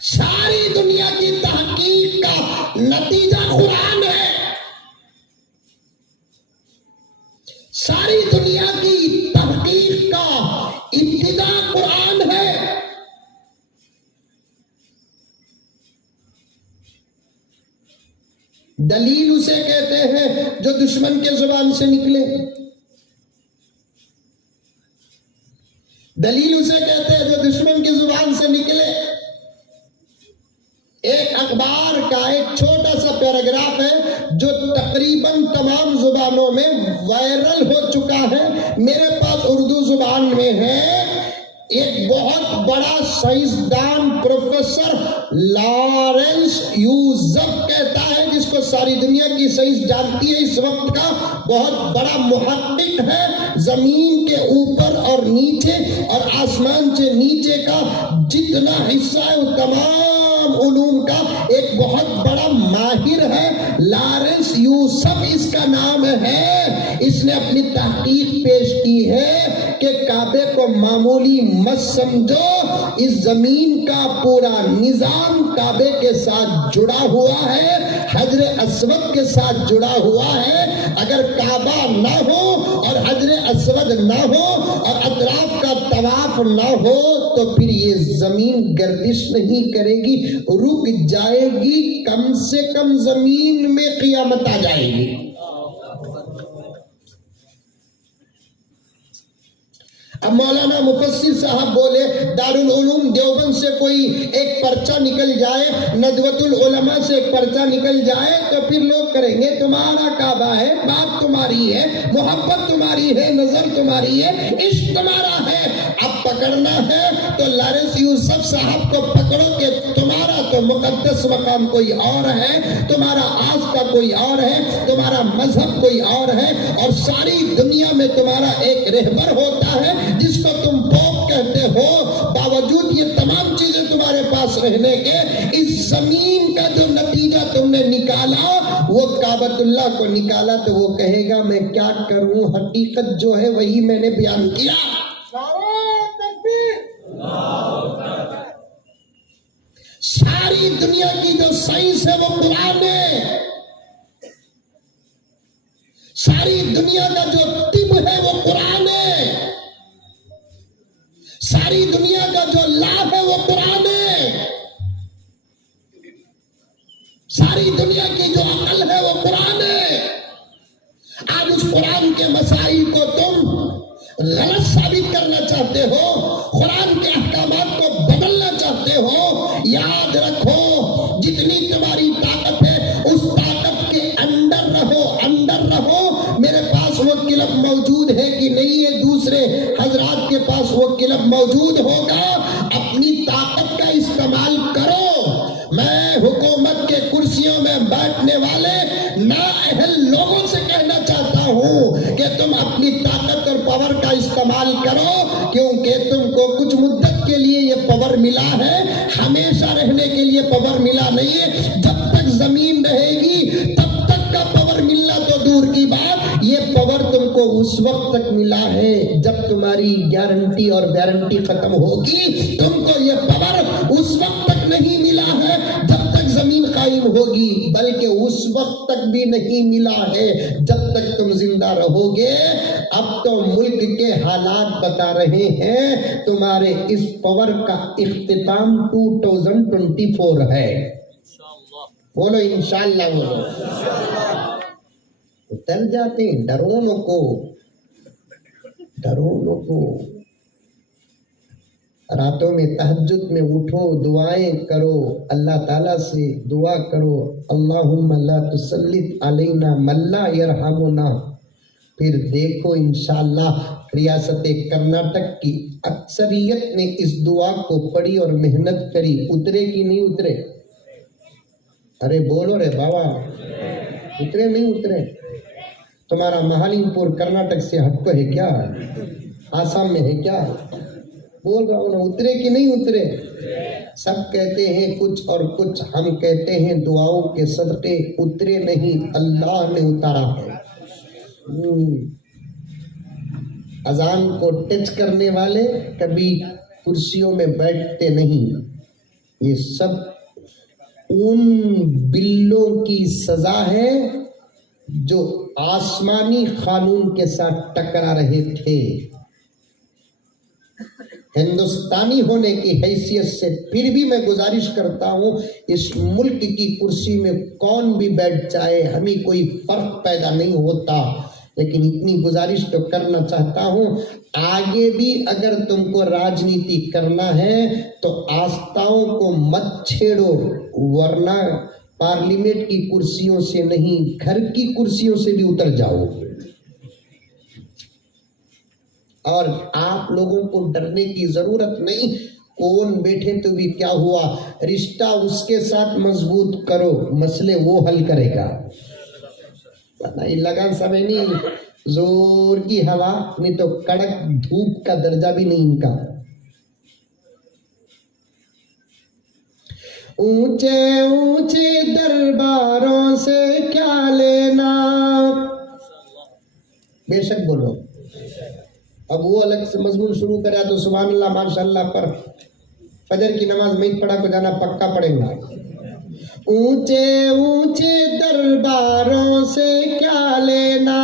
सारी दुनिया की तहकीक का नतीजा कुरान है। सारी दुनिया की तहकीक का इब्तिदा कुरान है। दलील उसे कहते हैं जो दुश्मन के जुबान से निकले। दलील उसे कहते हैं जो दुश्मन की जुबान से निकले। एक अखबार का एक छोटा सा पैराग्राफ है जो तकरीबन तमाम जुबानों में वायरल हो चुका है, मेरे पास उर्दू जुबान में है। एक बहुत बड़ा साइंसदान प्रोफेसर लॉरेंस यूसुफ कहता है, जिसको सारी दुनिया की साइंस जानती है, इस वक्त का बहुत बड़ा मुहक्किक है। जमीन के ऊपर और नीचे और आसमान से नीचे का जितना हिस्सा है वो तमाम उलूम का एक बहुत बड़ा माहिर है। लॉरेंस यूसुफ इसका नाम है। इसने अपनी तहकीक पेश की है कि काबे को मामूली मत समझो, इस जमीन का पूरा निजाम काबे के साथ जुड़ा हुआ है, हजर अस्वद के साथ जुड़ा हुआ है। अगर काबा ना हो और हजर अस्वद ना हो और अतराफ का तवाफ ना हो तो फिर ये जमीन गर्दिश नहीं करेगी, रुक जाएगी, कम से कम जमीन में क़ियामत आ जाएगी। अब मौलाना मुफस्सिर साहब बोले, दारुल उलूम देवबंद से कोई एक पर्चा निकल जाए, नदवतुल उलमा से एक पर्चा निकल जाए तो फिर लोग करेंगे तुम्हारा काबा है, बात तुम्हारी है, मोहब्बत तुम्हारी है, नजर तुम्हारी है, इश्क तुम्हारा है। अब पकड़ना है तो लॉरेंस यूसुफ साहब को पकड़ो कि तुम्हारा तो मुकद्दस मकाम कोई और है, तुम्हारा आस्था कोई और है, तुम्हारा मजहब कोई और है, और सारी दुनिया में तुम्हारा एक रहबर होता है जिसको तुम पोप कहते हो। बावजूद ये तमाम चीजें तुम्हारे पास रहने के, इस जमीन का जो नतीजा तुमने निकाला वो काबतुल्लाह को निकाला तो वो कहेगा मैं क्या करूं, हकीकत जो है वही मैंने बयान किया। सारी दुनिया की जो साइंस है वो कुरान है। सारी दुनिया का जो तिब है वो कुरान है। सारी दुनिया का जो लाभ है वो कुरान है। सारी दुनिया की जो अकल है वो कुरान है। आज उस कुरान के मसाइल को तुम गलत साबित करना चाहते हो, कुरान के अहकामात को बदलना चाहते हो, याद रखो जितनी तुम्हारी ताकत है उस ताकत के अंदर रहो, अंदर रहो। क्लब मौजूद है कि नहीं है, दूसरे हजरात के पास वो क्लब मौजूद होगा। अपनी ताकत का इस्तेमाल करो। मैं हुकूमत के कुर्सियों में बैठने वाले नाअहल लोगों से कहना चाहता हूं कि तुम अपनी ताकत और पावर का इस्तेमाल करो, क्योंकि तुमको कुछ मुद्दत के लिए ये पावर मिला है, हमेशा रहने के लिए पावर मिला नहीं है। जब तक जमीन रहेगी तब तक का पावर मिलना तो दूर की बात, ये पावर तुमको उस वक्त तक मिला है जब तुम्हारी गारंटी और वारंटी खत्म होगी। तुमको ये पावर उस वक्त तक नहीं मिला है जब तक जमीन कायम होगी, बल्कि उस वक्त तक भी नहीं मिला है जब तक तुम जिंदा रहोगे। अब तो मुल्क के हालात बता रहे हैं तुम्हारे इस पावर का इख्तिताम 2024 है। बोलो इंशाअल्लाह। बोलो उतर जाते हैं डरोनों को। रातों में तहज्जुद में उठो, दुआएं करो, अल्लाह ताला से दुआ करो, अल्लाहुम्मा ला तुसल्लित अलैना मल्ला यरहमुना। फिर देखो इंशाअल्लाह रियासत कर्नाटक की अक्सरियत ने इस दुआ को पढ़ी और मेहनत करी, उतरे कि नहीं उतरे? अरे बोलो रे बाबा, उतरे नहीं उतरे? तुम्हारा महालिंगपुर कर्नाटक से हटको है क्या? आसाम में है क्या? बोल रहा हूं ना, उतरे कि नहीं उतरे? सब कहते हैं कुछ और कुछ हम कहते हैं दुआओं के सदके उतरे नहीं, अल्लाह ने उतारा है। अजान को टच करने वाले कभी कुर्सियों में बैठते नहीं। ये सब उन बिल्लों की सजा है जो आसमानी कानून के साथ टकरा रहे थे। हिंदुस्तानी होने की हैसियत से फिर भी मैं गुजारिश करता हूं, इस मुल्क की कुर्सी में कौन भी बैठ जाए, हमें कोई फर्क पैदा नहीं होता। लेकिन इतनी गुजारिश तो करना चाहता हूं, आगे भी अगर तुमको राजनीति करना है तो आस्थाओं को मत छेड़ो, वरना पार्लियामेंट की कुर्सियों से नहीं, घर की कुर्सियों से भी उतर जाओ। और आप लोगों को डरने की जरूरत नहीं, कौन बैठे तो भी क्या हुआ, रिश्ता उसके साथ मजबूत करो, मसले वो हल करेगा। नहीं लगान समय नहीं, जोर की हवा नहीं तो कड़क धूप का दर्जा भी नहीं इनका। ऊंचे ऊंचे दरबारों से क्या लेना, बेशक बोलो। अब वो अलग से मजमून शुरू करा तो सुभान अल्लाह माशाअल्लाह, पर फजर की नमाज में पढ़ा को जाना पक्का पड़ेगा। ऊंचे ऊंचे दरबारों से क्या लेना,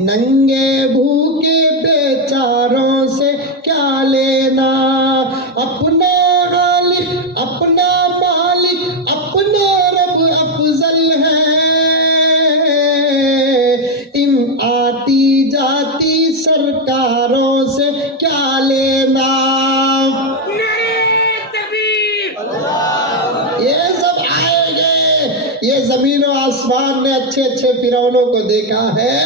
नंगे भूखे बेचारों से क्या लेना, अपना खालिक अपना मालिक अपना रब अफजल है, इन आती जाती सरकारों से क्या लेना। ये जमीन और आसमान ने अच्छे अच्छे फिरौनों को देखा है,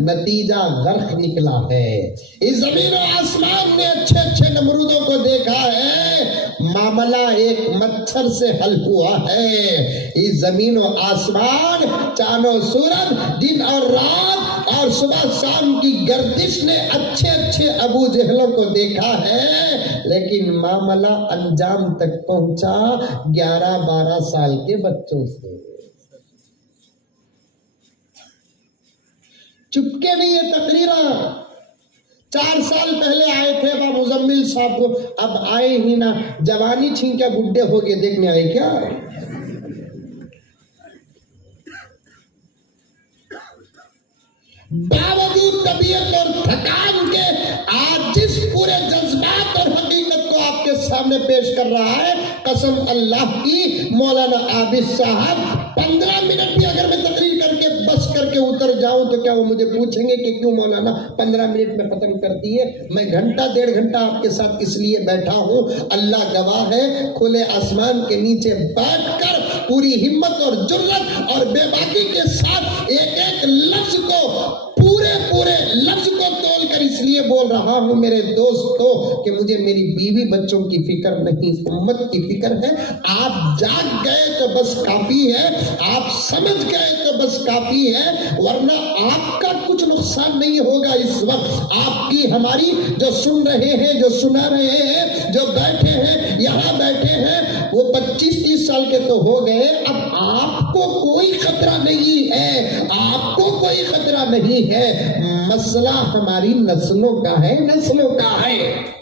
नतीजा गर्क निकला है। इस जमीन और आसमान ने अच्छे अच्छे नमरूदों को देखा है, मामला एक मच्छर से हल हुआ है। इस जमीन और आसमान, चांद और सूरज, दिन और रात और सुबह शाम की गर्दिश ने अच्छे अच्छे अबू जहलों को देखा है, लेकिन मामला अंजाम तक पहुंचा 11-12 साल के बच्चों से। चुपके नहीं है तकरीरा। 4 साल पहले आए थे वह मुजम्मिल साहब को, अब आए ही ना, जवानी छीन के बुढ़े हो गए, देखने आए क्या? बावजूद तबीयत और थकान के आज जिस पूरे जज्बात और हकीकत को आपके सामने पेश कर रहा है, कसम अल्लाह की, मौलाना आबिद साहब 15 मिनट भी अगर मैं तकरीर करके बस करके उतर जाऊं तो क्या वो मुझे पूछेंगे कि क्यों मौलाना 15 मिनट में खत्म कर दिए? मैं घंटा 1.5 घंटा आपके साथ इसलिए बैठा हूं, अल्लाह गवाह है, खुले आसमान के नीचे बैठकर पूरी हिम्मत और जुर्रत और बेबाकी के साथ एक एक लफ्ज को पूरे पूरे लफ्ज को तोलकर इसलिए बोल रहा हूं मेरे दोस्तों कि मुझे मेरी बीवी बच्चों की फिक्र नहीं, उम्मत की फिक्र है। आप जाग गए तो बस काफी है, आप समझ गए तो बस काफी है, वरना आपका कुछ नुकसान नहीं होगा। इस वक्त आपकी हमारी जो सुन रहे हैं, जो सुना रहे हैं, जो बैठे हैं, यहाँ बैठे हैं, वो 25-30 साल के तो हो गए। अब आपको कोई खतरा नहीं है, आपको कोई खतरा नहीं है। मसला हमारी नस्लों का है, नस्लों का है।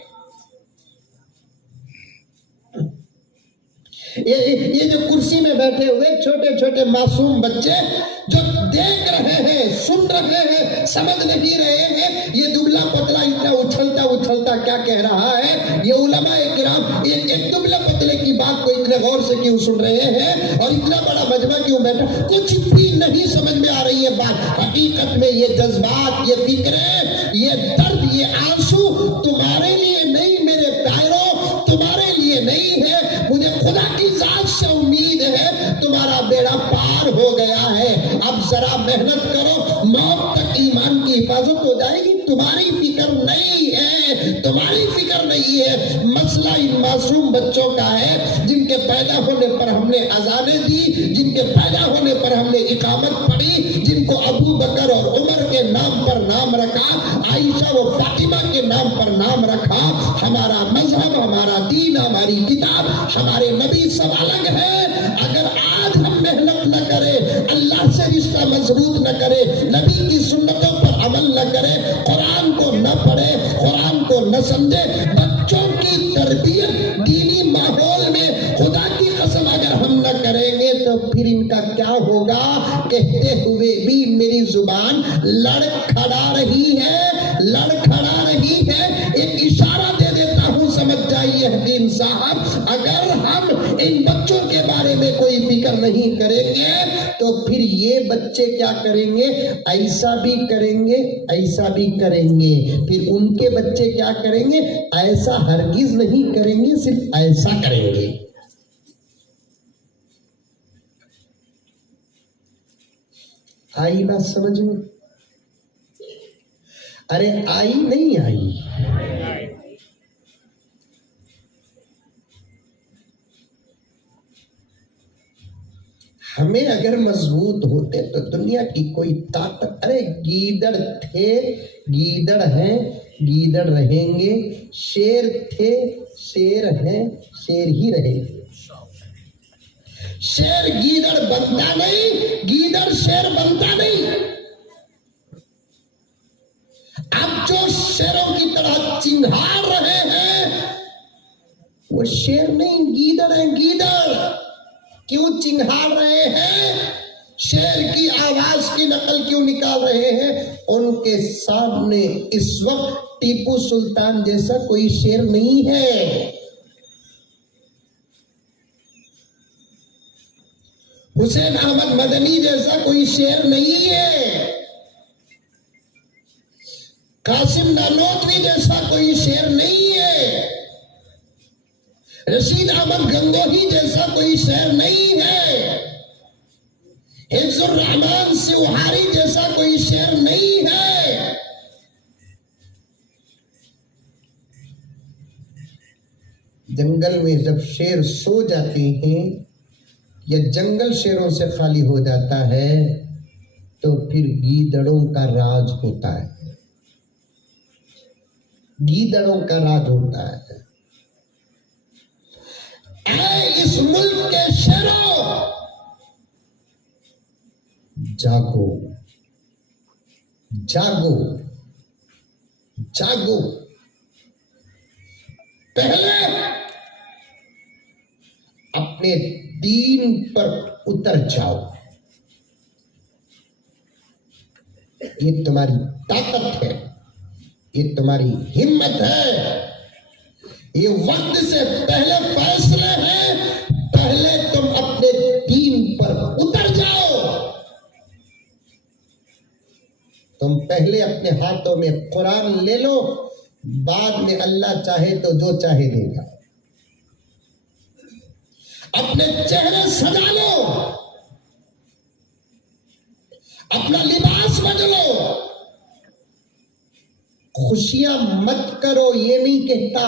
ये जो कुर्सी में बैठे हुए छोटे छोटे मासूम बच्चे जो देख रहे हैं, सुन रहे हैं, समझ नहीं रहे हैं, ये दुबला पतला इतना उछलता उछलता क्या कह रहा है, ये उलमाए किराम एक दुबला पतले की बात को इतने गौर से क्यों सुन रहे हैं और इतना बड़ा मजमा क्यों बैठा, कुछ भी नहीं समझ में आ रही है बात। हकीकत में ये जज्बात, ये फिक्रें, ये दर्द, ये आंसू तुम्हारे लिए नहीं मेरे प्यारों, तुम्हारे लिए नहीं है। मुझे खुदा की जात से उम्मीद है तुम्हारा बेड़ा पार हो गया है। अब जरा मेहनत करो, मौत तक ईमान की हिफाजत हो जाएगी। तुम्हारी फिक्र नहीं है, तुम्हारी फिक्र नहीं है। मसला इन मासूम बच्चों का है जिनके पैदा होने पर हमने अजाने दी, जिनके पैदा होने पर हमने इकामत पढ़ी, जिनको अबू बकर और उमर के नाम पर नाम रखा, आयशा व फातिमा के नाम पर नाम रखा। हमारा मजहब, हमारा दीन, हमारी किताब, हमारे नबी सब अलग है। अगर आज हम मेहनत न करें, अल्लाह से रिश्ता मजबूत न करें, नबी की सुन्नतों पर अमल न करें, कुरान को न पढ़े, कुरान को न समझे, बच्चों की तरबियत दीनी माहौल में खुदा की कसम अगर हम न करेंगे तो फिर इनका क्या होगा। कहते हुए भी मेरी जुबान लड़खड़ा रही है, लड़खड़ा रही है। एक इशारा दे देता हूं, समझ जाइए हकीम साहब, अगर हम इन बच्चों के बारे में कोई फिक्र नहीं करेंगे तो फिर ये बच्चे क्या करेंगे, ऐसा भी करेंगे, ऐसा भी करेंगे। फिर उनके बच्चे क्या करेंगे, ऐसा हरगिज नहीं करेंगे, सिर्फ ऐसा करेंगे। आई बात समझ में? अरे आई नहीं आई? हमें अगर मजबूत होते तो दुनिया की कोई ताकत, अरे गीदड़ थे, गीदड़ हैं, गीदड़ रहेंगे, शेर थे, शेर हैं, शेर ही रहेंगे। शेर गीदड़ बनता नहीं, गीदड़ शेर बनता नहीं। अब जो शेरों की तरह चिंघाड़ रहे हैं वो शेर नहीं, गीदड़ है, गीदड़। क्यों चिंघाड़ रहे हैं, शेर की आवाज की नकल क्यों निकाल रहे हैं? उनके सामने इस वक्त टीपू सुल्तान जैसा कोई शेर नहीं है, हुसैन अहमद मदनी जैसा कोई शेर नहीं है, कासिम नानोतवी जैसा कोई शेर नहीं है, रशीद अहमद गंगोही जैसा कोई शेर नहीं है, हिफ्जुर रहमान सिवहारी जैसा कोई शेर नहीं है। जंगल में जब शेर सो जाते हैं या जंगल शेरों से खाली हो जाता है तो फिर गीदड़ों का राज होता है, गीदड़ों का राज होता है। ऐ इस मुल्क के शेरों, जागो, जागो, जागो। पहले अपने दीन पर उतर जाओ, ये तुम्हारी ताकत है, ये तुम्हारी हिम्मत है, ये वक्त से पहले फैसले हैं। पहले तुम अपने दीन पर उतर जाओ। तुम पहले अपने हाथों में कुरान ले लो, बाद में अल्लाह चाहे तो जो चाहे देगा। अपने चेहरे सजा लो, अपना लिबास बदलो, खुशियां मत करो ये नहीं कहता।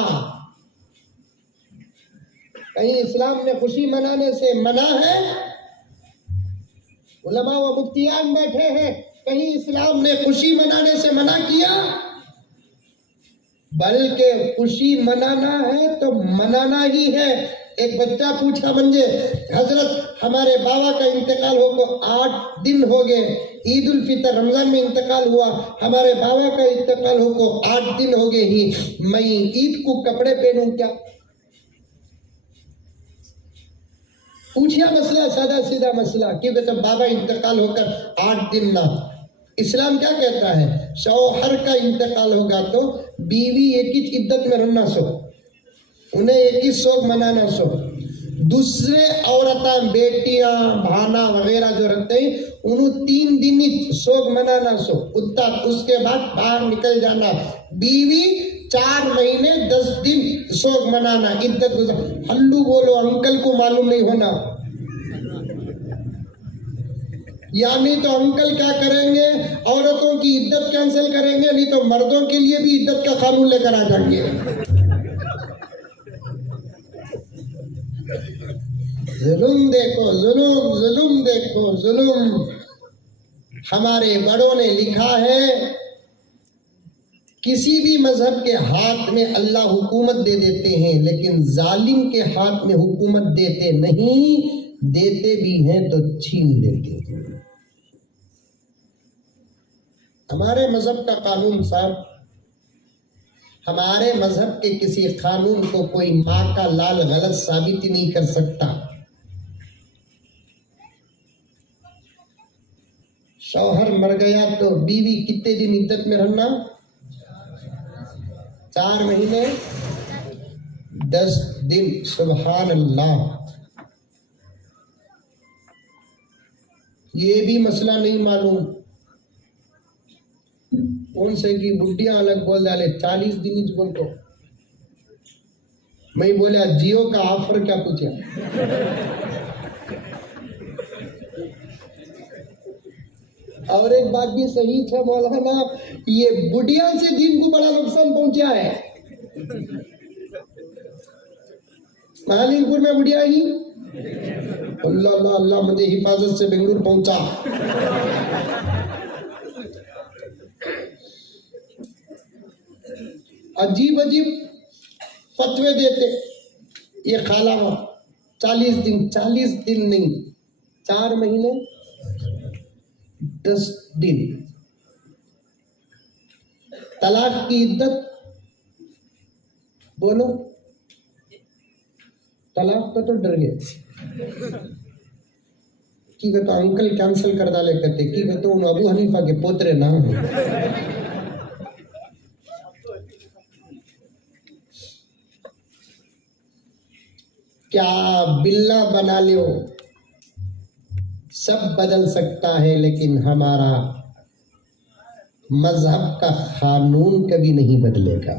कहीं इस्लाम में खुशी मनाने से मना है? उलमा व मुफ्तियान बैठे हैं, कहीं इस्लाम ने खुशी मनाने से मना किया? बल्कि खुशी मनाना है तो मनाना ही है। एक बच्चा पूछा मुझे, हजरत हमारे बाबा का इंतकाल हो को 8 दिन हो गए, ईद उल फितर रमजान में इंतकाल हुआ, हमारे बाबा का इंतकाल हो को 8 दिन हो गए ही, मैं ईद को कपड़े पहनूं क्या? पूछिया मसला, सादा सीधा मसला कि जब बाबा इंतकाल होकर 8 दिन ना, इस्लाम क्या कहता है? शौहर का इंतकाल होगा तो बीवी एक ही इद्दत में रहना सो, उन्हें एक ही शोक मनाना सो। दूसरे औरतें, बेटियां, भाना वगैरह जो रहते हैं उन्हें 3 दिन ही शोक मनाना सो उत्तर, उसके बाद बाहर निकल जाना। बीवी 4 महीने 10 दिन शोक मनाना, इद्दत गुजार। हल्लू बोलो, अंकल को मालूम नहीं होना। यानी तो अंकल क्या करेंगे? औरतों की इद्दत कैंसिल करेंगे, नहीं तो मर्दों के लिए भी इद्दत का कानून लेकर आ जाएंगे। जुल्म देखो, जुल्म, जुल्म देखो, जुल्म। हमारे बड़ों ने लिखा है, किसी भी मजहब के हाथ में अल्लाह हुकूमत दे देते हैं, लेकिन जालिम के हाथ में हुकूमत देते नहीं, देते भी हैं तो छीन लेते हैं। हमारे मजहब का कानून साहब, हमारे मजहब के किसी कानून को कोई माँ का लाल गलत साबित ही नहीं कर सकता। शौहर मर गया तो बीवी कितने दिन इद्दत में रहना? 4 महीने 10 दिन। सुभान अल्लाह। ये भी मसला नहीं मालूम कौन से की बुढ़िया अलग बोल डाले 40 दिन ही बोल को। मैं बोला जियो का ऑफर क्या पूछा? और एक बात भी सही था मौलाना, ये बुढ़िया से दिन को बड़ा नुकसान पहुंचा है। महालिंगपुर में बुढ़िया ही अल्लाह अल्लाह अल्लाह मुझे हिफाजत से बेंगलुरु पहुंचा। अजीब अजीब फतवे देते। ये खाला 40 दिन नहीं, 4 महीने 10 दिन। तलाक की इद्दत बोलो, तलाक का तो डर गए कि तो अंकल कैंसिल कर डाले कहते कि तो उन अबू हनीफा के पोतरे ना हो। क्या बिल्ला बना लो, सब बदल सकता है, लेकिन हमारा मजहब का कानून कभी नहीं बदलेगा।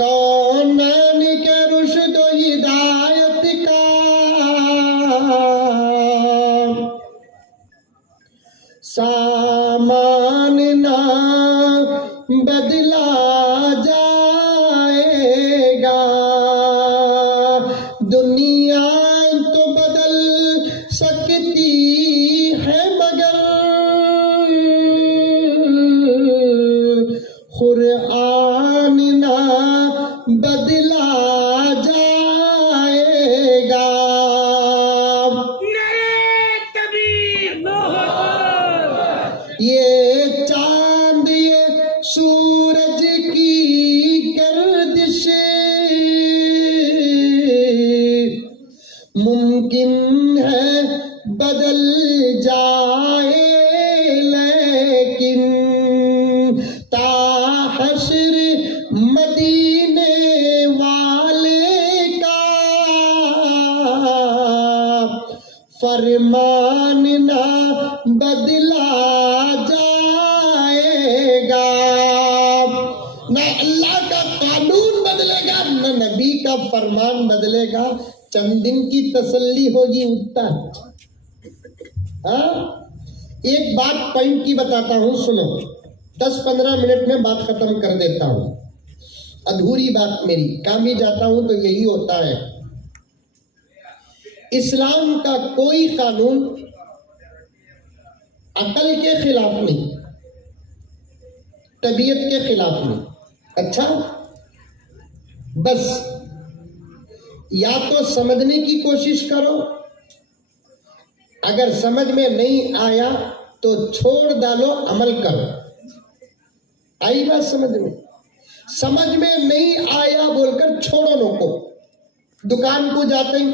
कौनैन के रुश्द व हिदायत का सामान ना बदला जाएगा। दुनिया तो बदल सकती है मगर कुरान ना बदला जाएगा। ये चांद ये सूरज की गर्दिश मुमकिन है बदल जाए, लेकिन ताहश्र मदीने वाले का फरमान ना बदला जाएगा। ना अल्लाह का कानून बदलेगा, ना नबी का फरमान बदलेगा। चंद दिन की तसल्ली होगी उतना। हाँ, एक बात पॉइंट की बताता हूं, सुनो। 10-15 मिनट में बात खत्म कर देता हूं। अधूरी बात मेरी, काम भी जाता हूं तो यही होता है। इस्लाम का कोई कानून अकल के खिलाफ नहीं, तबीयत के खिलाफ नहीं। अच्छा, बस या तो समझने की कोशिश करो, अगर समझ में नहीं आया तो छोड़ डालो, अमल करो। आई बात समझ में? समझ में नहीं आया बोलकर छोड़ो नको। दुकान को जाते ही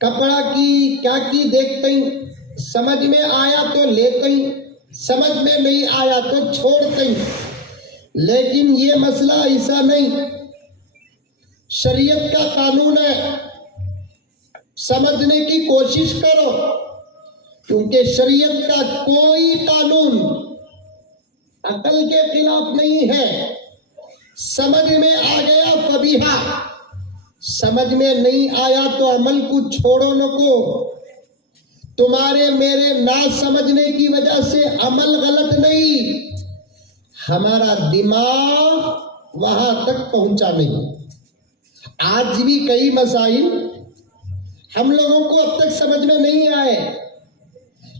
कपड़ा की क्या की देखते ही, समझ में आया तो लेते ही, समझ में नहीं आया तो छोड़ते ही। लेकिन ये मसला ऐसा नहीं, शरीयत का कानून है, समझने की कोशिश करो, क्योंकि शरीयत का कोई कानून अकल के खिलाफ नहीं है। समझ में आ गया फबीहा, समझ में नहीं आया तो अमल को छोड़ो नको। तुम्हारे मेरे ना समझने की वजह से अमल गलत नहीं, हमारा दिमाग वहां तक पहुंचा नहीं। आज भी कई मसाइल हम लोगों को अब तक समझ में नहीं आए,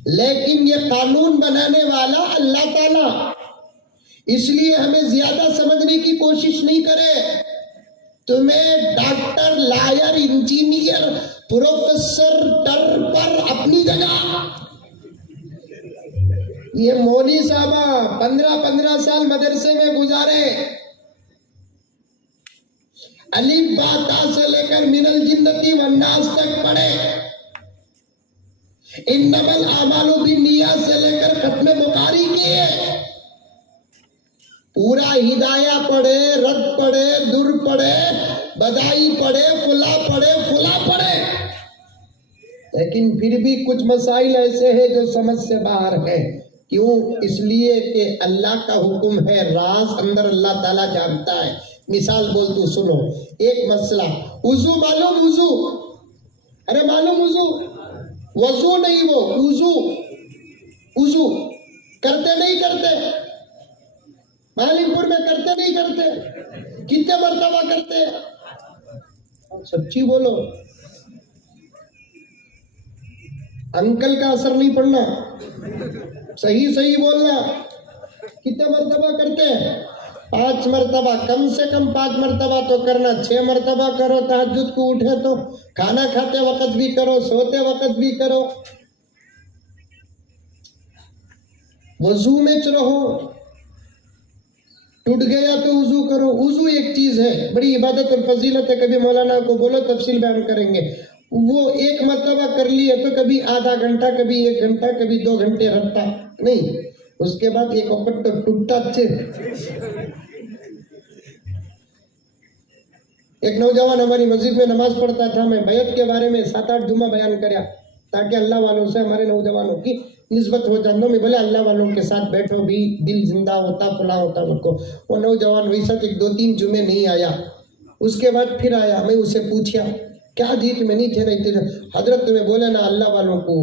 लेकिन ये कानून बनाने वाला अल्लाह ताला, इसलिए हमें ज्यादा समझने की कोशिश नहीं करे। तुम्हें डॉक्टर, लॉयर, इंजीनियर, प्रोफेसर टर पर अपनी जगह, ये मौली साहबा 15-15 साल मदरसे में गुजारे, अलीफ बा ता से लेकर मिनल जिन्नती वन्नास तक पढ़े, इन्नमल आमालु बिन्नियात से लेकर खत्म बुखारी किए, पूरा हिदाया पढ़े, रद पढ़े, दुर पढ़े, बदाई पढ़े, फुला पढ़े, लेकिन फिर भी कुछ मसाइल ऐसे हैं जो समझ से बाहर है। क्यों? इसलिए कि अल्लाह का हुक्म है, राज अंदर अल्लाह ताला जानता है। मिसाल बोल तू, सुनो एक मसला, वुजू मालूम? वुजू, अरे मालूम वुजू? वजू नहीं, वो वुजू, वुजू करते नहीं करते? मालिकपुर में करते नहीं करते? कितने मर्तबा करते? सच्ची बोलो, अंकल का असर नहीं पड़ना, सही सही बोलना। कितने मर्तबा करते? 5 मर्तबा, कम से कम 5 मर्तबा तो करना। 6 मर्तबा करो, तहज्जुद को उठे तो, खाना खाते वक्त भी करो, सोते वक्त भी करो, वजू में रहो। टूट गया तो वजू करो। वजू एक चीज है, बड़ी इबादत और फजीलत है, कभी मौलाना को बोलो तफसील बयान करेंगे। वो एक मर्तबा कर लिए तो कभी आधा घंटा, कभी 1 घंटा, कभी 2 घंटे रखता नहीं, उसके बाद एक वक्त तो टूटता। अच्छे एक नौजवान हमारी मस्जिद में नमाज पढ़ता था, मैं बैत के बारे में 7-8 जुम्मा बयान कराया ताकि अल्लाह वालों से हमारे नौजवानों की निस्बत हो जाए। मैं बोले अल्लाह वालों के साथ बैठो भी, दिल जिंदा होता, फला होता उनको। वो नौजवान वैसा 1-2-3 जुमे नहीं आया, उसके बाद फिर आया। मैं उसे पूछा क्या जीत में नहीं थे? नहीं थे हजरत, तुम्हें बोले ना अल्लाह वालों को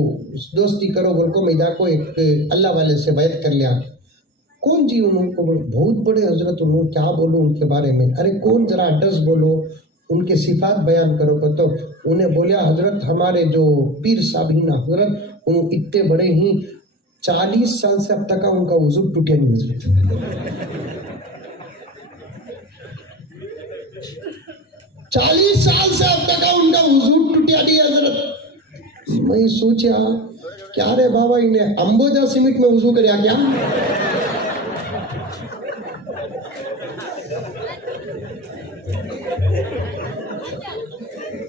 दोस्ती करो, बोल को मैदा को एक अल्लाह वाले से बैत कर लिया। कौन जी? उनको बहुत बड़े हजरत, उन्होंने क्या बोलो उनके बारे में? अरे कौन, जरा एड्रेस बोलो, उनके सिफात बयान करो। तो उन्हें बोलिया हजरत हमारे जो पीर साहब ही ना हजरत, उन इतने बड़े ही 40 साल से अब तक उनका वजू टूटे नहीं हजरत। 40 साल से अब तक उनका वजू टूटे नहीं हजरत। मैं सोचा क्या रे बाबा, इन्हें अंबोजा सीमेंट में वजू कर क्या?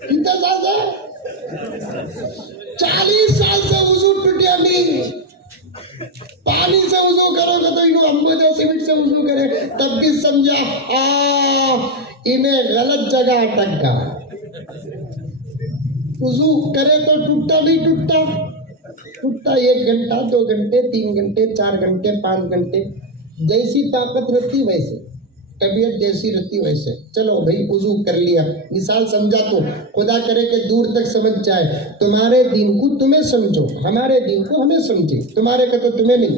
कितना साल से? 40 साल से वजू टूटिया नहीं। पानी से वजू करोगे तो इन्हों अंबोजा सीमेंट से वजू करे, तब भी समझा इन्हें गलत जगह अटक गया। वजू करे तो टूटता नहीं टूटता? टूटता 1 घंटा, 2 घंटे, 3 घंटे, 4 घंटे, 5 घंटे, जैसी ताकत रहती वैसे। तबीयत जैसी रहती वैसे। चलो भाई वुजू कर लिया, मिसाल समझा तो खुदा करे कि दूर तक समझ जाए। तुम्हारे दीन को तुम्हें समझो, हमारे दीन को हमें समझे, तुम्हारे का तो तुम्हें नहीं।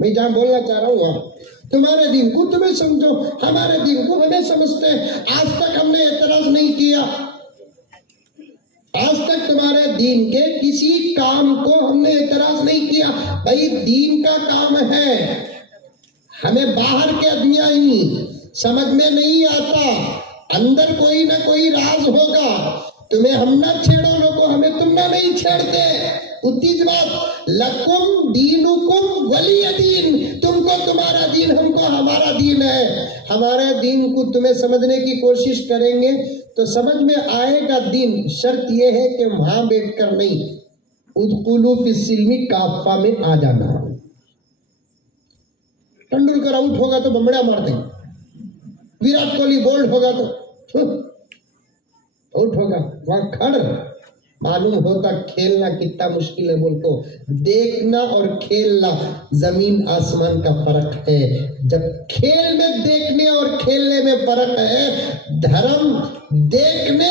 मैं जहाँ बोलना चाह रहा हूँ वहाँ तुम्हारे दीन को तुम्हें समझो, हमारे दीन को हमें समझते हैं। आज तक हमने एतराज नहीं किया, आज तक तुम्हारे दीन के किसी काम को हमने एतराज नहीं किया। भाई दीन का काम है, हमें बाहर के अध्ययनी समझ में नहीं आता, अंदर कोई ना कोई राज होगा। तुम्हें हम ना छेड़ो लोगों, हमें तुम ना नहीं छेड़ते। उतीज बात, लकुम दीनुकुम वलिय दीन, तुमको तुम्हारा दीन, हमको हमारा दीन है। हमारे दीन को तुम्हें समझने की कोशिश करेंगे तो समझ में आएगा दीन। शर्त यह है कि वहां बैठकर नहीं, उदकुलू फिस्सिल्मी काफा में आ जाना। तेंदुलकर आउट होगा तो बमड़ा मार देंगे, विराट कोहली बोल्ड होगा तो आउट होगा, वहां खड़। मालूम होता खेलना कितना मुश्किल है। बोल को देखना और खेलना जमीन आसमान का फर्क है। जब खेल में देखने और खेलने में फर्क है, धर्म देखने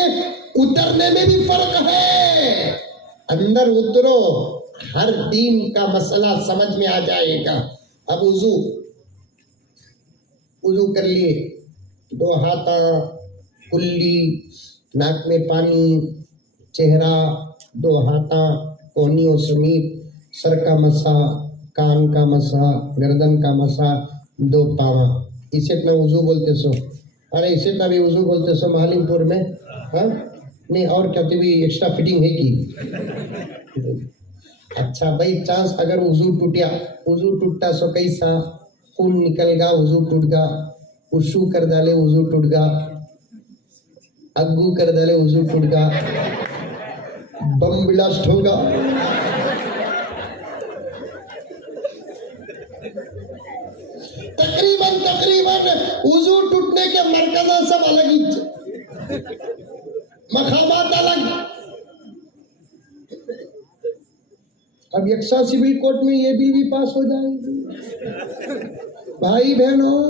उतरने में भी फर्क है। अंदर उतरो, हर दीन का मसला समझ में आ जाएगा। अब वुजू कर लिए, 2 हाथा, कुल्ली, नाक में पानी, चेहरा, 2 हाथा कोहनियों समीप, सर का मसा, कान का मसा, गर्दन का मसा, 2 पावा। इसे इतना वुजू बोलते सो। अरे इसे इतना भी वुजू बोलते सो मालिमपुर में। हाँ नहीं, और क्या भी एक्स्ट्रा फिटिंग है की? अच्छा भाई चांस अगर वुजू टूटिया, वुजू टूटता सो कैसा? खून निकल गा, वुजू टूट गा। उशू कर डाले, वुजू टूट गा। अग्गू कर डाले, वुजू टूट गा। बम ब्लास्ट होगा। तकरीबन वुजू टूटने के मरकज़ सब अलग ही, मकामात अलग। अब यक्सा सिविल कोर्ट में ये बिल भी पास हो जाएगी। भाई बहनों,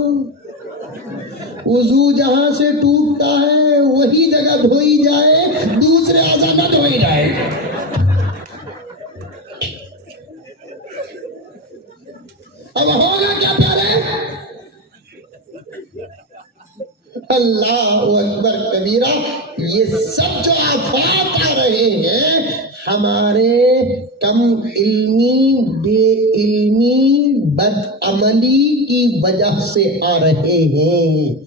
वुजू जहां से टूटता है वही जगह धोई जाए, दूसरे आज़ा न धोई जाए। अब होगा क्या प्यारे? अल्लाह अकबर कबीरा। ये सब जो आफात आ रहे हैं हमारे कम इल्मी, बेइल्मी, बदअमली की वजह से आ रहे हैं।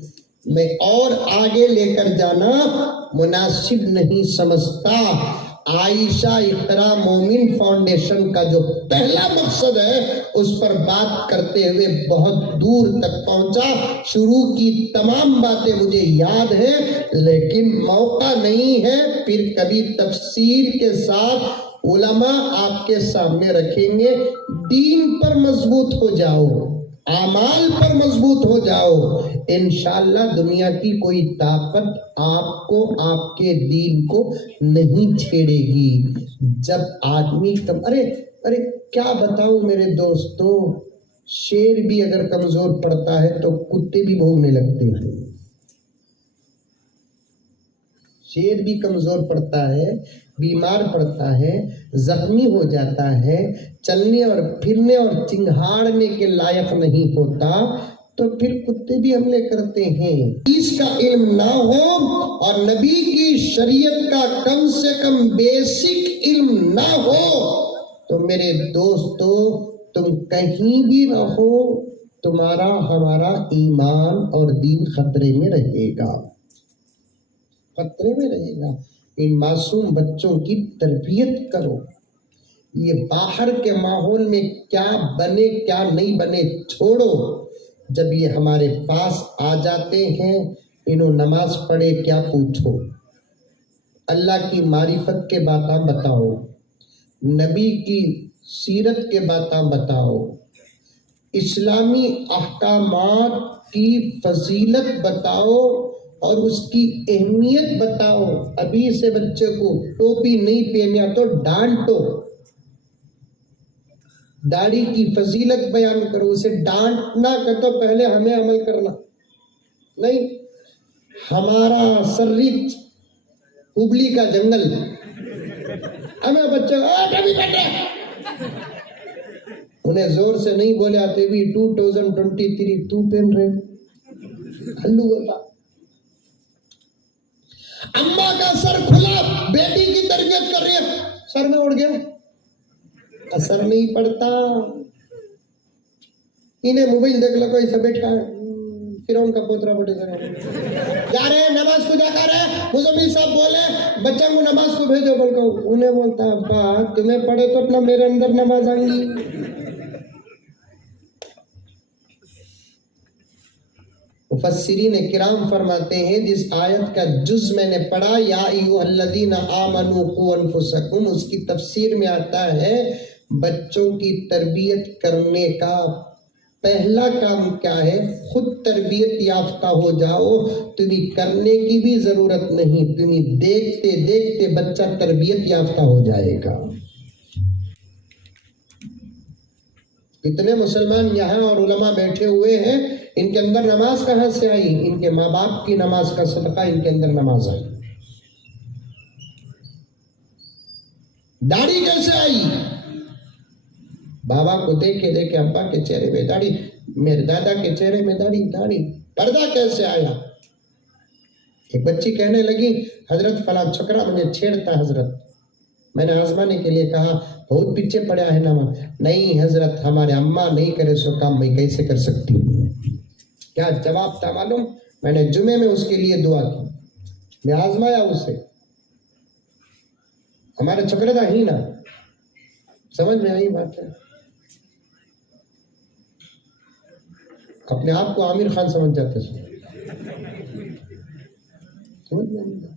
मैं और आगे लेकर जाना मुनासिब नहीं समझता। आयशा इकरा मोमिन फाउंडेशन का जो पहला मकसद है उस पर बात करते हुए बहुत दूर तक पहुंचा। शुरू की तमाम बातें मुझे याद है, लेकिन मौका नहीं है। फिर कभी तफसीर के साथ उलमा आपके सामने रखेंगे। दीन पर मजबूत हो जाओ, आमाल पर मजबूत हो जाओ, इंशाअल्लाह दुनिया की कोई ताकत आपको, आपके दीन को नहीं छेड़ेगी। जब आदमी अरे क्या बताऊं मेरे दोस्तों, शेर भी अगर कमजोर पड़ता है तो कुत्ते भी भौंकने लगते हैं। शेर भी कमजोर पड़ता है, बीमार पड़ता है, जख्मी हो जाता है, चलने और फिरने और चिंघाड़ने के लायक नहीं होता, तो फिर कुत्ते भी हमले करते हैं। इसका इल्म ना हो और नबी की शरीयत का कम से कम बेसिक इल्म ना हो तो मेरे दोस्तों तुम कहीं भी रहो, तुम्हारा हमारा ईमान और दीन खतरे में रहेगा, खतरे में रहेगा। इन मासूम बच्चों की तरबियत करो। ये बाहर के माहौल में क्या बने क्या नहीं बने छोड़ो। जब ये हमारे पास आ जाते हैं, इन्हों नमाज पढ़े क्या पूछो, अल्लाह की मारिफत के बातें बताओ, नबी की सीरत के बातें बताओ, इस्लामी अहकामात की फजीलत बताओ और उसकी अहमियत बताओ। अभी से बच्चे को टोपी नहीं पहनिया तो डांटो, दाढ़ी की फजीलत बयान करो, उसे डांटना कर तो पहले हमें अमल करना नहीं। हमारा सर्रिच उबली का जंगल, हमें बच्चों उन्हें जोर से नहीं बोले आते भी 2023 तू पहन रहे हल्लू होता। अम्मा का सर खुला, बेटी की तरबियत कर रही है, सर में उड़ गया, असर नहीं पड़ता। इन्हें मोबाइल देख लो, कोई सब बैठा है, फिर उनका पोतरा बटे जा रहे नमाज को जा कर मुजम्मिल साहब बोले बच्चा को नमाज को भेजो, बोलकर उन्हें बोलता अब्बा तुम्हें पढ़े तो अपना मेरे अंदर नमाज आएंगी। मुफस्सिरीन किराम फरमाते हैं जिस आयत का जुज मैंने पढ़ा या अय्युहल्लज़ीना आमनू कू अनफुसकुम, उसकी तफसीर में आता है बच्चों की तरबियत करने का पहला काम क्या है, खुद तरबियत याफ्ता हो जाओ, तुम्हें करने की भी जरूरत नहीं, तुम्हें देखते देखते बच्चा तरबियत याफ्ता हो जाएगा। कितने मुसलमान यहाँ और उलमा बैठे हुए हैं, इनके अंदर नमाज कहाँ से आई? इनके माँ बाप की नमाज का सदका इनके अंदर नमाज आई। दाढ़ी कैसे आई? बाबा को देखे देखे अब्बा के चेहरे में दाढ़ी, मेरे दादा के चेहरे में दाढ़ी दाढ़ी। पर्दा कैसे आया? एक बच्ची कहने लगी हजरत फला छोकरा मुझे छेड़ता हजरत। मैंने आजमाने के लिए कहा बहुत पीछे पड़ा है ना। नहीं हजरत हमारे अम्मा नहीं करे सो काम मैं कैसे कर सकती हूँ। क्या जवाब था मालूम? मैंने जुमे में उसके लिए दुआ की, मैं आजमाया उसे, हमारे छोकरे का ही ना। समझ में आई बात है? अपने आप को आमिर खान समझ जाते समझ में आई बात।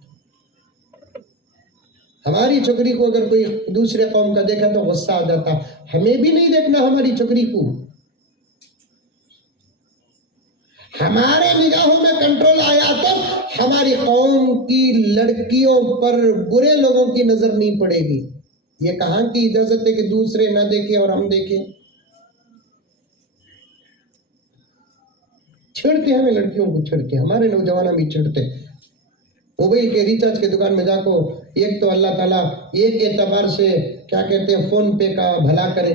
हमारी छोकरी को अगर कोई दूसरे कौम का देखा तो गुस्सा आ जाता, हमें भी नहीं देखना हमारी छोकरी को। हमारे निगाहों में कंट्रोल आया तो हमारी कौम की लड़कियों पर बुरे लोगों की नजर नहीं पड़ेगी। ये कहां की इजाजत है कि दूसरे ना देखें और हम देखें? छेड़ते हमें, लड़कियों को छेड़ते, हमारे नौजवान भी छेड़ते। मोबाइल के रिचार्ज के दुकान में जाको, एक तो अल्लाह ताला एक एतबार से क्या कहते हैं फोन पे का भला करे,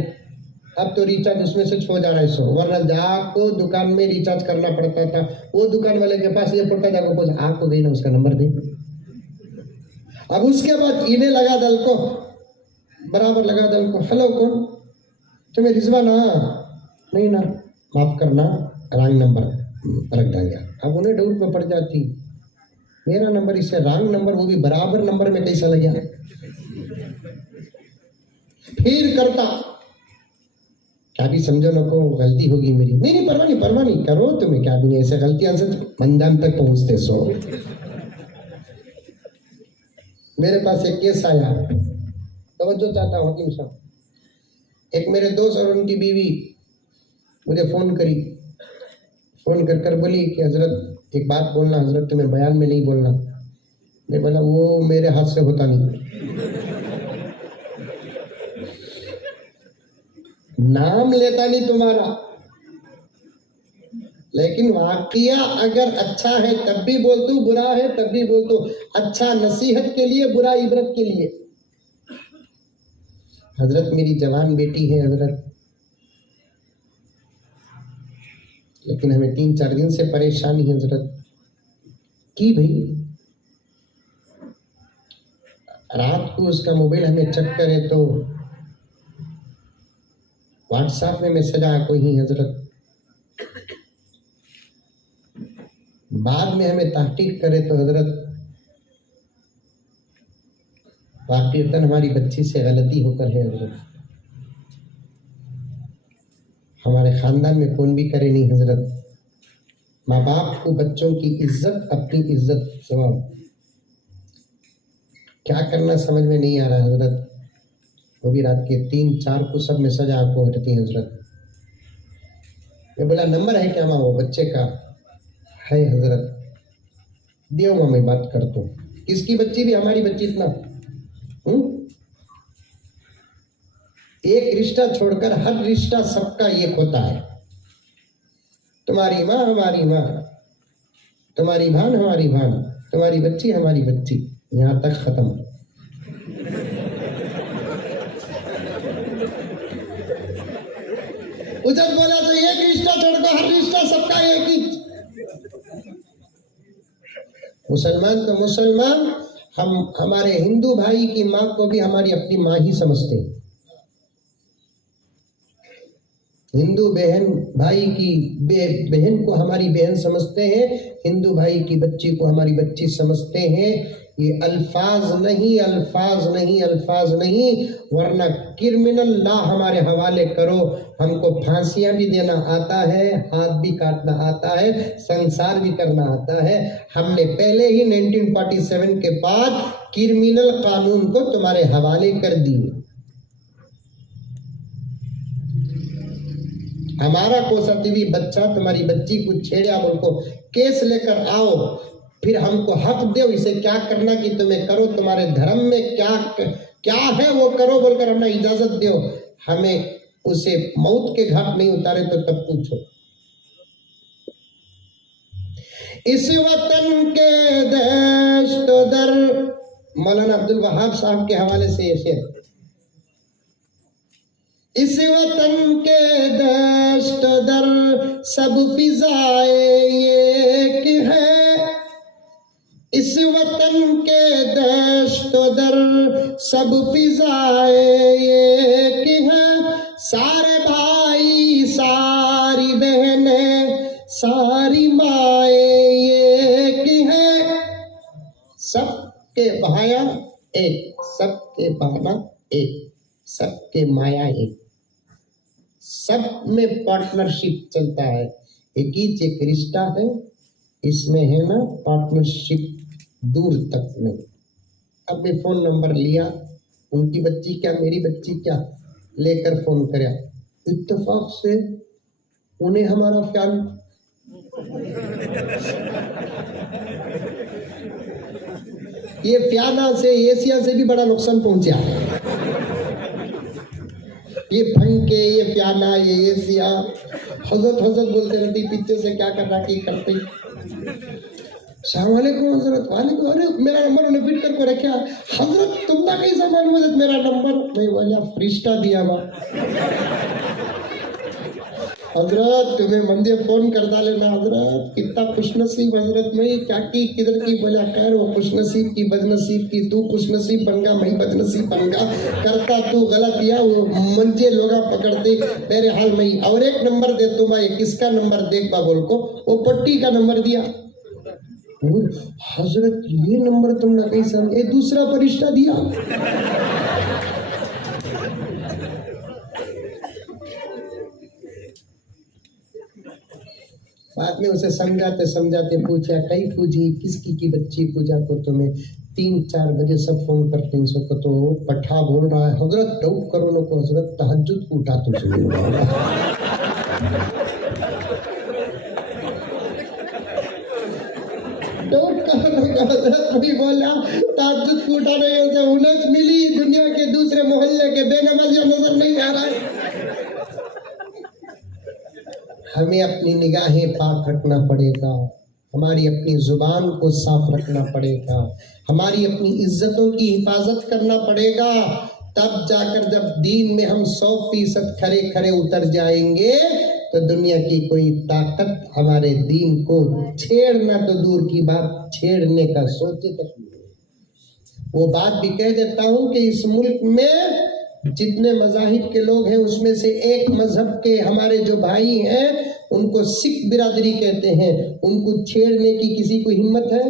अब तो रिचार्ज उसमें से छो जा रहा है सो, वरना जाको दुकान में रिचार्ज करना पड़ता था। वो दुकान वाले के पास ये पड़ता जाको पूछ आपको गई ना उसका नंबर दे। अब उसके बाद इन्हें लगा दल को, बराबर लगा दल को, हेलो कौन? तुम्हें रिजवा ना? नहीं ना, माफ करना रॉन्ग नंबर रख डाल। अब उन्हें डाउट में पड़ जाती, मेरा नंबर इससे रॉन्ग नंबर, वो भी बराबर नंबर में कैसा लग गया? फिर करता क्या भी समझो नको गलती होगी मेरी। नहीं परवाह नहीं करो, तुम्हें क्या भी ऐसे गलतियां से अंजाम तक पहुंचते सो। मेरे पास एक केस आया, तवज्जो चाहता हूँ हकीम साहब। एक मेरे दोस्त और उनकी बीवी मुझे फोन करी, फोन कर बोली कि हजरत एक बात बोलना, हजरत तुम्हें बयान में नहीं बोलना। मैं बोला वो मेरे हाथ से होता नहीं, नाम लेता नहीं तुम्हारा, लेकिन वाकया अगर अच्छा है तब भी बोल तू, बुरा है तब भी बोल तू। अच्छा नसीहत के लिए, बुरा इबरत के लिए। हजरत मेरी जवान बेटी है हजरत, लेकिन हमें 3-4 दिन से परेशानी है हजरत की भाई। रात को उसका मोबाइल हमें चेक करे तो व्हाट्सएप में मैसेज आया कोई ही हजरत, बाद में हमें तहकीक करे तो हजरत वाकईतन हमारी बच्ची से गलती होकर है हजरत। हमारे खानदान में कौन भी करे नहीं हजरत। माँ बाप को बच्चों की इज्जत, अपनी इज्जत सवाब, क्या करना समझ में नहीं आ रहा हजरत। वो भी रात के 3-4 को सब मैसेज आपको होती हजरत। मैं बोला नंबर है क्या माँ वो बच्चे का? है हजरत, दियो माँ मैं बात करता हूँ। किसकी बच्ची भी? हमारी बच्ची इतना एक रिश्ता छोड़कर हर रिश्ता सबका एक होता है। तुम्हारी माँ हमारी माँ, तुम्हारी भान हमारी भान, तुम्हारी बच्ची हमारी बच्ची, यहां तक खत्म। उधर बोला तो एक रिश्ता छोड़कर हर रिश्ता सबका एक ही। मुसलमान तो मुसलमान, हम हमारे हिंदू भाई की माँ को भी हमारी अपनी माँ ही समझते हैं। हिंदू बहन भाई की बहन को हमारी बहन समझते हैं, हिंदू भाई की बच्ची को हमारी बच्ची समझते हैं। ये अल्फाज नहीं, अल्फाज नहीं, अल्फाज नहीं, वरना क्रिमिनल लॉ हमारे हवाले करो। हमको फांसियां भी देना आता है, हाथ भी काटना आता है, संसार भी करना आता है। हमने पहले ही 1947 के बाद क्रिमिनल कानून को तुम्हारे हवाले कर दिए। हमारा कोसातीवी बच्चा तुम्हारी बच्ची को छेड़ा, उनको केस लेकर आओ, फिर हमको हक दो इसे क्या करना कि तुम्हें करो, तुम्हारे धर्म में क्या है वो करो बोलकर हमने इजाजत दो। हमें उसे मौत के घाट नहीं उतारे तो तब पूछो। इस वतन के देश तो दर, मौलाना अब्दुल वहाब साहब के हवाले से ये शेर। इस वतन के देश तो दर सब फिजाए एक है, इस वतन के देश तो दर सब फिजाए एक है, सारे भाई सारी बहनें सारी माए एक है, सबके भाया एक, सबके बहना एक, सबके माया एक, सब में पार्टनरशिप चलता है। एक रिश्ता है, इसमें है ना पार्टनरशिप दूर तक नहीं। अब मैं फोन नंबर लिया, उनकी बच्ची क्या मेरी बच्ची क्या, लेकर फोन कराया, इत्तेफाक से उन्हें हमारा ख्याल ये फ्याना से एशिया से भी बड़ा नुकसान पहुंचा। ये फंके, ये प्याना, ये एशिया, हजरत हजरत बोलते रहती, पीछे से क्या कर रहा की करते। सलामुअलैकुम हजरत, वालेकुम, अरे मेरा नंबर उन्हें फिट करके रखा। हजरत तुम ना कहीं सामान मदद मेरा नंबर मैं वाला फरिश्ता दिया बा। हजरत तुम्हें मंदिर फोन कर डालेना। हजरत कितना खुशनसीब हजरत, मैं क्या की किधर की बोला खैर, वो खुशनसीब की बदनसीब की, तू खुशनसीब बन गया मैं बदनसीब बन गया, करता तू गलत या वो मंजे लोग पकड़ते मेरे हाल में। और एक नंबर दे तो मैं किसका नंबर देख बा बोल को, वो पट्टी का नंबर दिया। हजरत ये नंबर तुमने कैसा, ये दूसरा फरिश्ता दिया। बाद में उसे समझाते समझाते पूछा कई पूजी किसकी की बच्ची पूजा को तुम्हें 3-4 बजे सब फोन करते हैं, सबको तो पट्ठा बोल रहा है। हजरत डाउट करो न को, हजरत तहज्जुद को उठा तुझे डाउट करो। हजरत भी बोला तहज्जुद को उठा रहे हो, उलझ मिली दुनिया के दूसरे मोहल्ले के बेनमाजियों नजर नहीं आ रहा है। हमें अपनी निगाहें पाक रखना पड़ेगा, हमारी अपनी जुबान को साफ रखना पड़ेगा, हमारी अपनी इज्जतों की हिफाजत करना पड़ेगा। तब जाकर जब दीन में हम 100% खरे खरे उतर जाएंगे तो दुनिया की कोई ताकत हमारे दीन को छेड़ना तो दूर की बात, छेड़ने का सोचे तक नहीं। वो बात भी कह देता हूं कि इस मुल्क में जितने मज़ाहिब के लोग हैं उसमें से एक मजहब के हमारे जो भाई हैं उनको सिख बिरादरी कहते हैं, उनको छेड़ने की किसी को हिम्मत है?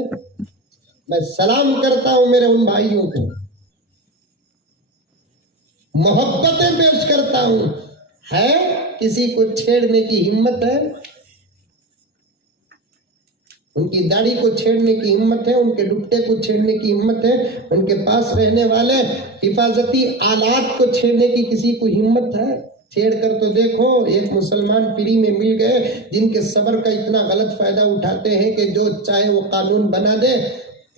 मैं सलाम करता हूं मेरे उन भाइयों को, मोहब्बतें पेश करता हूं, है किसी को छेड़ने की हिम्मत है? उनकी दाढ़ी को छेड़ने की हिम्मत है, उनके दुपट्टे को छेड़ने की हिम्मत है, उनके पास रहने वाले हिफाजती आलात को छेड़ने की किसी को हिम्मत है? छेड़ कर तो देखो, एक मुसलमान फ्री में मिल गए जिनके सब्र का इतना गलत फायदा उठाते हैं कि जो चाहे वो कानून बना दे।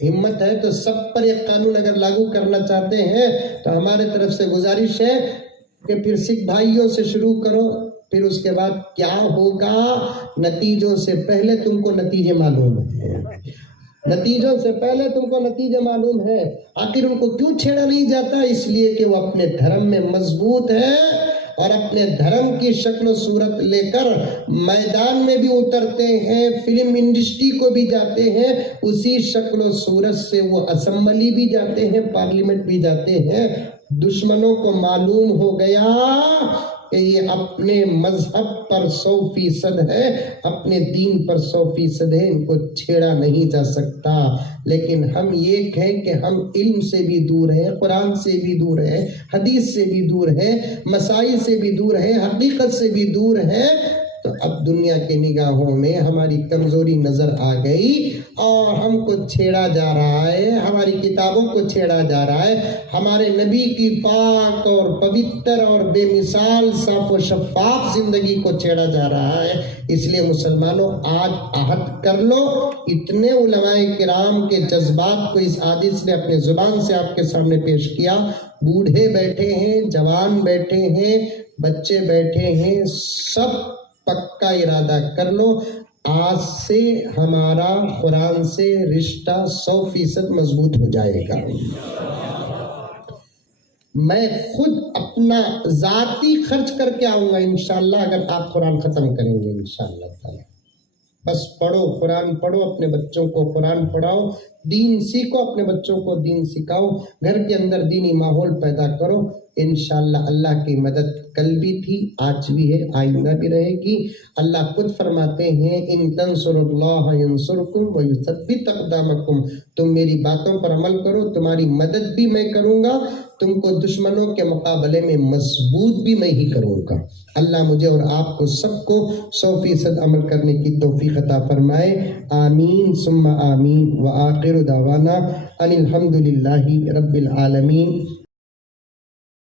हिम्मत है तो सब पर एक कानून अगर लागू करना चाहते हैं तो हमारे तरफ से गुजारिश है, कि फिर सिख भाइयों से शुरू करो, फिर उसके बाद क्या होगा, नतीजों से पहले तुमको नतीजे मालूम है, नतीजों से पहले तुमको नतीजे मालूम है। आखिर उनको क्यों छेड़ा नहीं जाता? इसलिए कि वो अपने धर्म में मजबूत है और अपने धर्म की शक्ल सूरत लेकर मैदान में भी उतरते हैं, फिल्म इंडस्ट्री को भी जाते हैं, उसी शक्ल सूरत से वो असेंबली भी जाते हैं, पार्लियामेंट भी जाते हैं। दुश्मनों को मालूम हो गया कि ये अपने मजहब पर 100% है, अपने दीन पर 100% है, इनको छेड़ा नहीं जा सकता। लेकिन हम ये कहें कि हम इल्म से भी दूर है, कुरान से भी दूर है, हदीस से भी दूर है, मसाइल से भी दूर है, हकीकत से भी दूर है, तो अब दुनिया के निगाहों में हमारी कमजोरी नजर आ गई और हमको छेड़ा जा रहा है, हमारी किताबों को छेड़ा जा रहा है, हमारे नबी की पाक और पवित्र और बेमिसाल साफ और शफाफ जिंदगी को छेड़ा जा रहा है। इसलिए मुसलमानों, आज अहद कर लो। इतने उलमाए किराम के जज्बात को इस आदिश ने अपने जुबान से आपके सामने पेश किया। बूढ़े बैठे हैं, जवान बैठे हैं, बच्चे बैठे हैं, सब पक्का इरादा कर लो, आज से हमारा कुरान से रिश्ता 100% मजबूत हो जाएगा। मैं खुद अपना जाती खर्च करके आऊंगा इंशाल्लाह, अगर आप कुरान खत्म करेंगे इंशाल्लाह ताला। बस पढ़ो, कुरान पढ़ो, अपने बच्चों को कुरान पढ़ाओ, दीन सीखो, अपने बच्चों को दीन सिखाओ, घर के अंदर दीनी माहौल पैदा करो। इंशाअल्लाह अल्लाह की मदद कल भी थी, आज भी है, आइंदा भी रहेगी। अल्लाह खुद फरमाते हैं, इन तंसुरुल्लाह यंसुरकुम व युसब्बित अक़दामकुम, तुम मेरी बातों पर अमल करो, तुम्हारी मदद भी मैं करूंगा, तुमको दुश्मनों के मुकाबले में मजबूत भी मैं ही करूंगा। अल्लाह मुझे और आपको सबको 100% अमल करने की तौफीक अता फरमाए। आमीन सुम्मा आमीन। व आखिर दावाना अनिल हम्दुलिल्लाहि रब्बिल आलमीन।